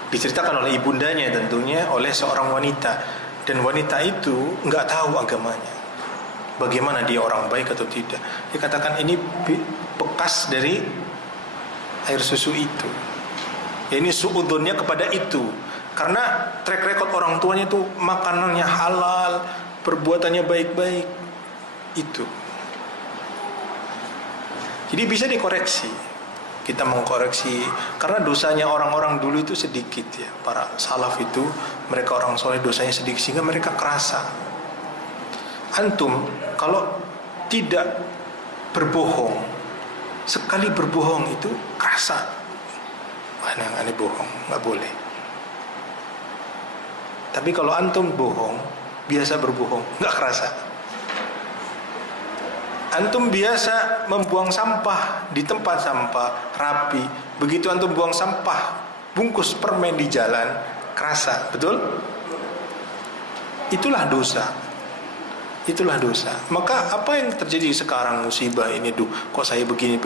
diceritakan oleh ibundanya tentunya, oleh seorang wanita, dan wanita itu nggak tahu agamanya, bagaimana dia orang baik atau tidak. Dikatakan ini bekas dari air susu itu. Ini suudzonnya kepada itu, karena track record orang tuanya itu makanannya halal, perbuatannya baik-baik itu. Jadi bisa dikoreksi. Kita mengkoreksi, karena dosanya orang-orang dulu itu sedikit ya. Para salaf itu, mereka orang soleh dosanya sedikit sehingga mereka kerasa. Antum kalau tidak berbohong, sekali berbohong itu kerasa. Wah, ini bohong, nggak boleh. Tapi kalau antum bohong, biasa berbohong, nggak kerasa. Antum biasa membuang sampah di tempat sampah rapi, begitu antum buang sampah bungkus permen di jalan, kerasa, betul? Itulah dosa. Itulah dosa. Maka apa yang terjadi sekarang, musibah ini, kok saya begini,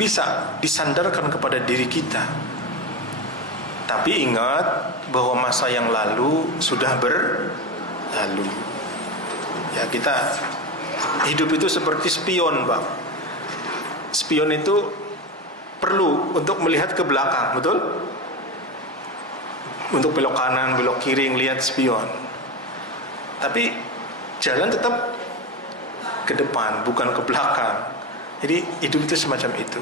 bisa disandarkan kepada diri kita. Tapi ingat bahwa masa yang lalu sudah berlalu. Ya, kita hidup itu seperti spion, Bang. Spion itu perlu untuk melihat ke belakang, betul? Untuk belok kanan, belok kiri, lihat spion. Tapi jalan tetap ke depan, bukan ke belakang. Jadi hidup itu semacam itu.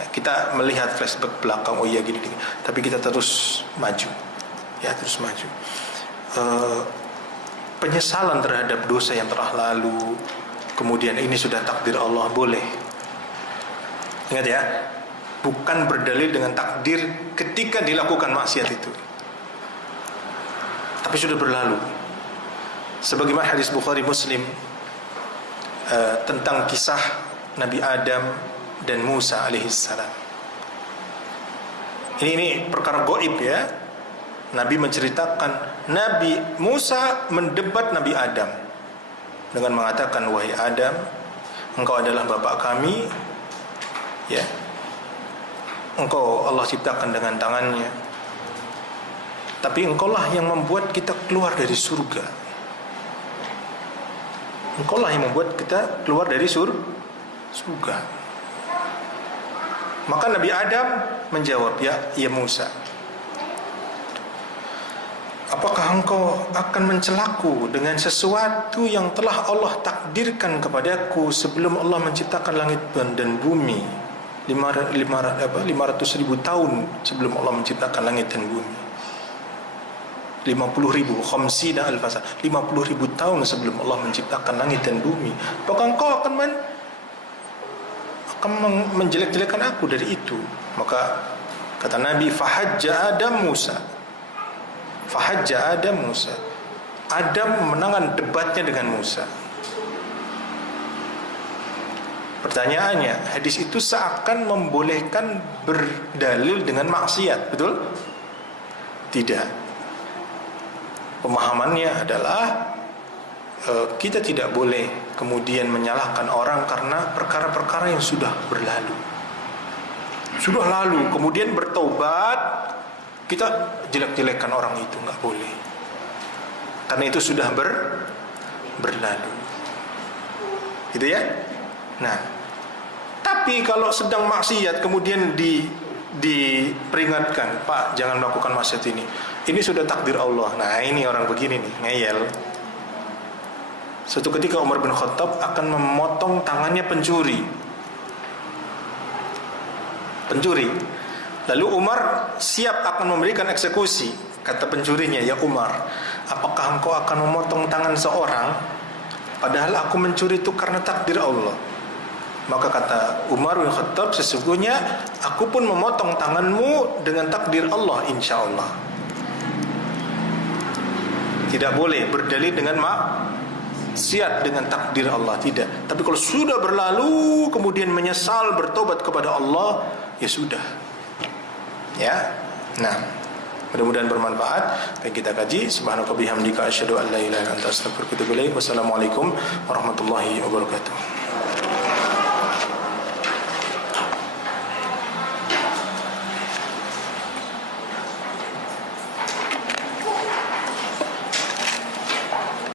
Ya, kita melihat flashback belakang, oh iya gini. Tapi kita terus maju. Ya, terus maju. Penyesalan terhadap dosa yang telah lalu, kemudian ini sudah takdir Allah, boleh. Ingat ya, bukan berdalil dengan takdir ketika dilakukan maksiat itu, tapi sudah berlalu. Sebagaimana hadis Bukhari Muslim tentang kisah Nabi Adam dan Musa alaihissalam. Ini perkara gaib ya. Nabi menceritakan Nabi Musa mendebat Nabi Adam dengan mengatakan, wahai Adam, engkau adalah bapak kami, ya. Engkau Allah ciptakan dengan tangannya, tapi engkaulah yang membuat kita keluar dari surga. Engkaulah yang membuat kita keluar dari surga. Maka Nabi Adam menjawab, ya Musa, apakah engkau akan mencelaku dengan sesuatu yang telah Allah takdirkan kepadaku sebelum Allah menciptakan langit dan bumi 500.000 tahun sebelum Allah menciptakan langit dan bumi? 50.000 khamsina alfasa, 50.000 tahun sebelum Allah menciptakan langit dan bumi. Apakah engkau akan menjelek-jelekan aku dari itu? Maka kata Nabi, fahajja Adam Musa. Adam memenangkan debatnya dengan Musa. Pertanyaannya, hadis itu seakan membolehkan berdalil dengan maksiat, betul? Tidak. Pemahamannya adalah kita tidak boleh kemudian menyalahkan orang karena perkara-perkara yang sudah berlalu. Sudah lalu, kemudian bertobat, kita jelek-jelekkan orang itu, nggak boleh. Karena itu sudah berlalu. Gitu ya? Nah, tapi kalau sedang maksiat kemudian diperingatkan, Pak, jangan melakukan maksiat ini. Ini sudah takdir Allah. Nah, ini orang begini nih, ngeyel. Suatu ketika Umar bin Khattab akan memotong tangannya pencuri. Lalu Umar siap akan memberikan eksekusi. Kata pencurinya, ya Umar, apakah engkau akan memotong tangan seorang padahal aku mencuri itu karena takdir Allah? Maka kata Umar bin Khattab, sesungguhnya aku pun memotong tanganmu dengan takdir Allah, insya Allah. Tidak boleh berdalil dengan maksiat, dengan takdir Allah, tidak. Tapi kalau sudah berlalu kemudian menyesal, bertobat kepada Allah, ya sudah. Ya. Nah, mudah-mudahan bermanfaat dan kita kaji. Subhanaka bihamdika asyhadu an la ilaha illa anta astaghfiruka wa atubu ilaik. Wassalamualaikum warahmatullahi wabarakatuh.